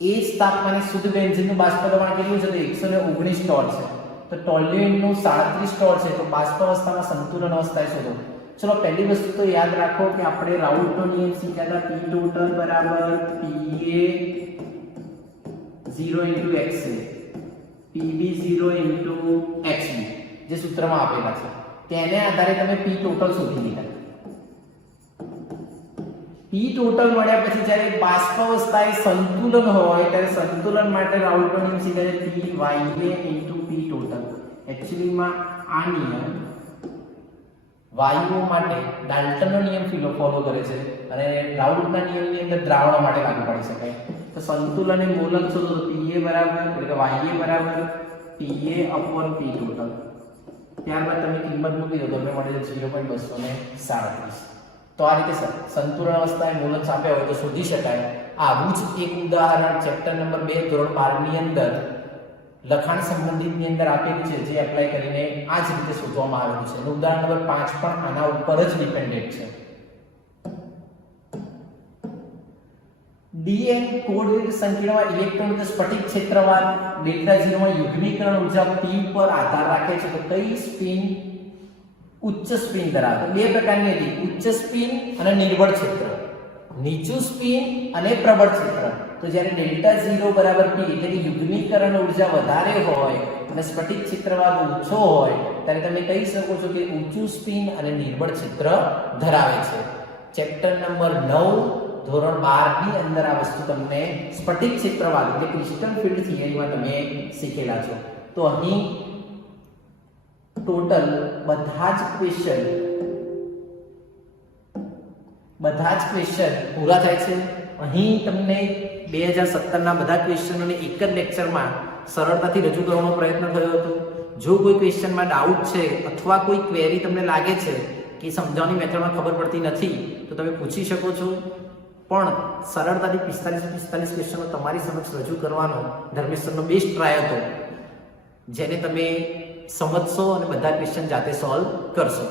એ જ તાપમાને શુદ્ધ બેન્ઝીનનું બાષ્પ દબાણ કેટલું છે? તો 119 ટોલ છે. તો ટોલ્યુઇનનું 37 ટોલ છે. તો બાષ્પ અવસ્થામાં સંતુલન અવસ્થાએ શોધો. ચલો પહેલી વસ્તુ તો યાદ રાખો કે આપણે રાઉલ્ટનો નિયમ શીખ્યા હતા, P total બરાબર PA 0 * XA PB 0 * XB જે સૂત્રમાં આપેલા છે તેને આધારે તમે P total શોધી લીધા. P total મળ્યા પછી જ્યારે બાષ્પ અવસ્થાએ સંતુલન હોય ત્યારે સંતુલન માટે રાઉલ્ટનો નિયમ શીખ્યા છે PYA * P total. એક્ચ્યુઅલી માં આ નિયમ વાયુઓ માટે ડાલ્ટનનો નિયમ ફોલો કરે છે અને રાઉલ્ટના નિયમની અંદર દ્રાવણો માટે લાગુ પાડી શકાય. તો સંતુલન એ મૂલક શોધો તો Pa બરાબર એટલે કે Ya બરાબર Pa/p ટોટલ. ત્યારબાદ તમે કિંમત મૂકી દો તો તમને મળે છે 0.237. તો આ રીતે સંતુલન અવસ્થાએ મૂલક આપ્યા હોય તો શોધી શકાય. આવું જ એક ઉદાહરણ ચેપ્ટર નંબર 2 ધોરણ 12 ની અંદર લખાણ સંબંધિત ની અંદર આપેલું છે, જે એપ્લાય કરીને આ જ રીતે શોધવામાં આવેલું છે. અને ઉદાહરણ નંબર 5 પણ આના ઉપર જ ડિપેન્ડન્ટ છે. Dn કોઓર્ડિનેટ સંકીર્ણમાં ઇલેક્ટ્રોન સ્ફટિક ક્ષેત્રવાદ Δ0 માં યુગ્મીકરણ ઊર્જા P પર આધાર રાખે છે. તો કઈ સ્પિન ઉચ્ચ સ્પિન ધરાવે? બે પ્રકારની હતી, ઉચ્ચ સ્પિન અને નિર્બળ ક્ષેત્ર. નીચું સ્પિન અને પ્રબળ ક્ષેત્ર. તો જ્યારે Δ0 બરાબર P એટલે કે યુગ્મીકરણ ઊર્જા વધારે હોય અને સ્ફટિક ક્ષેત્રવાદ ઓછો હોય ત્યારે તમે કહી શકો છો કે ઊંચું સ્પિન અને નિર્બળ ક્ષેત્ર ધરાવે છે. ચેપ્ટર નંબર 9 ધોરણ 12 ની અંદર આ વસ્તુ તમને સ્ફટિક ક્ષેત્રવાદ એટલે ક્રિસ્ટલ ફીલ્ડ થિયરીમાં તમે શીખેલા છો. તો અહીં ટોટલ બધા જ ક્વેશ્ચન પૂરા થાય છે. અહીં તમને 2017 ના બધા ક્વેશ્ચનોને એક જ લેક્ચરમાં સરળતાથી રજૂ કરવાનો પ્રયત્ન થયો હતો. જો કોઈ ક્વેશ્ચનમાં ડાઉટ છે અથવા કોઈ ક્વેરી તમને લાગે છે કે સમજાવવાની મેથડમાં ખબર પડતી નથી તો તમે પૂછી શકો છો. પણ સરળતાથી 45 ક્વેશ્ચનો તમારી સમક્ષ રજૂ કરવાનો ધર્મેશ સરનો બેસ્ટ ટ્રાય હતો, જેને તમે સમજશો અને બધા ક્વેશ્ચન જાતે સોલ્વ કરશો.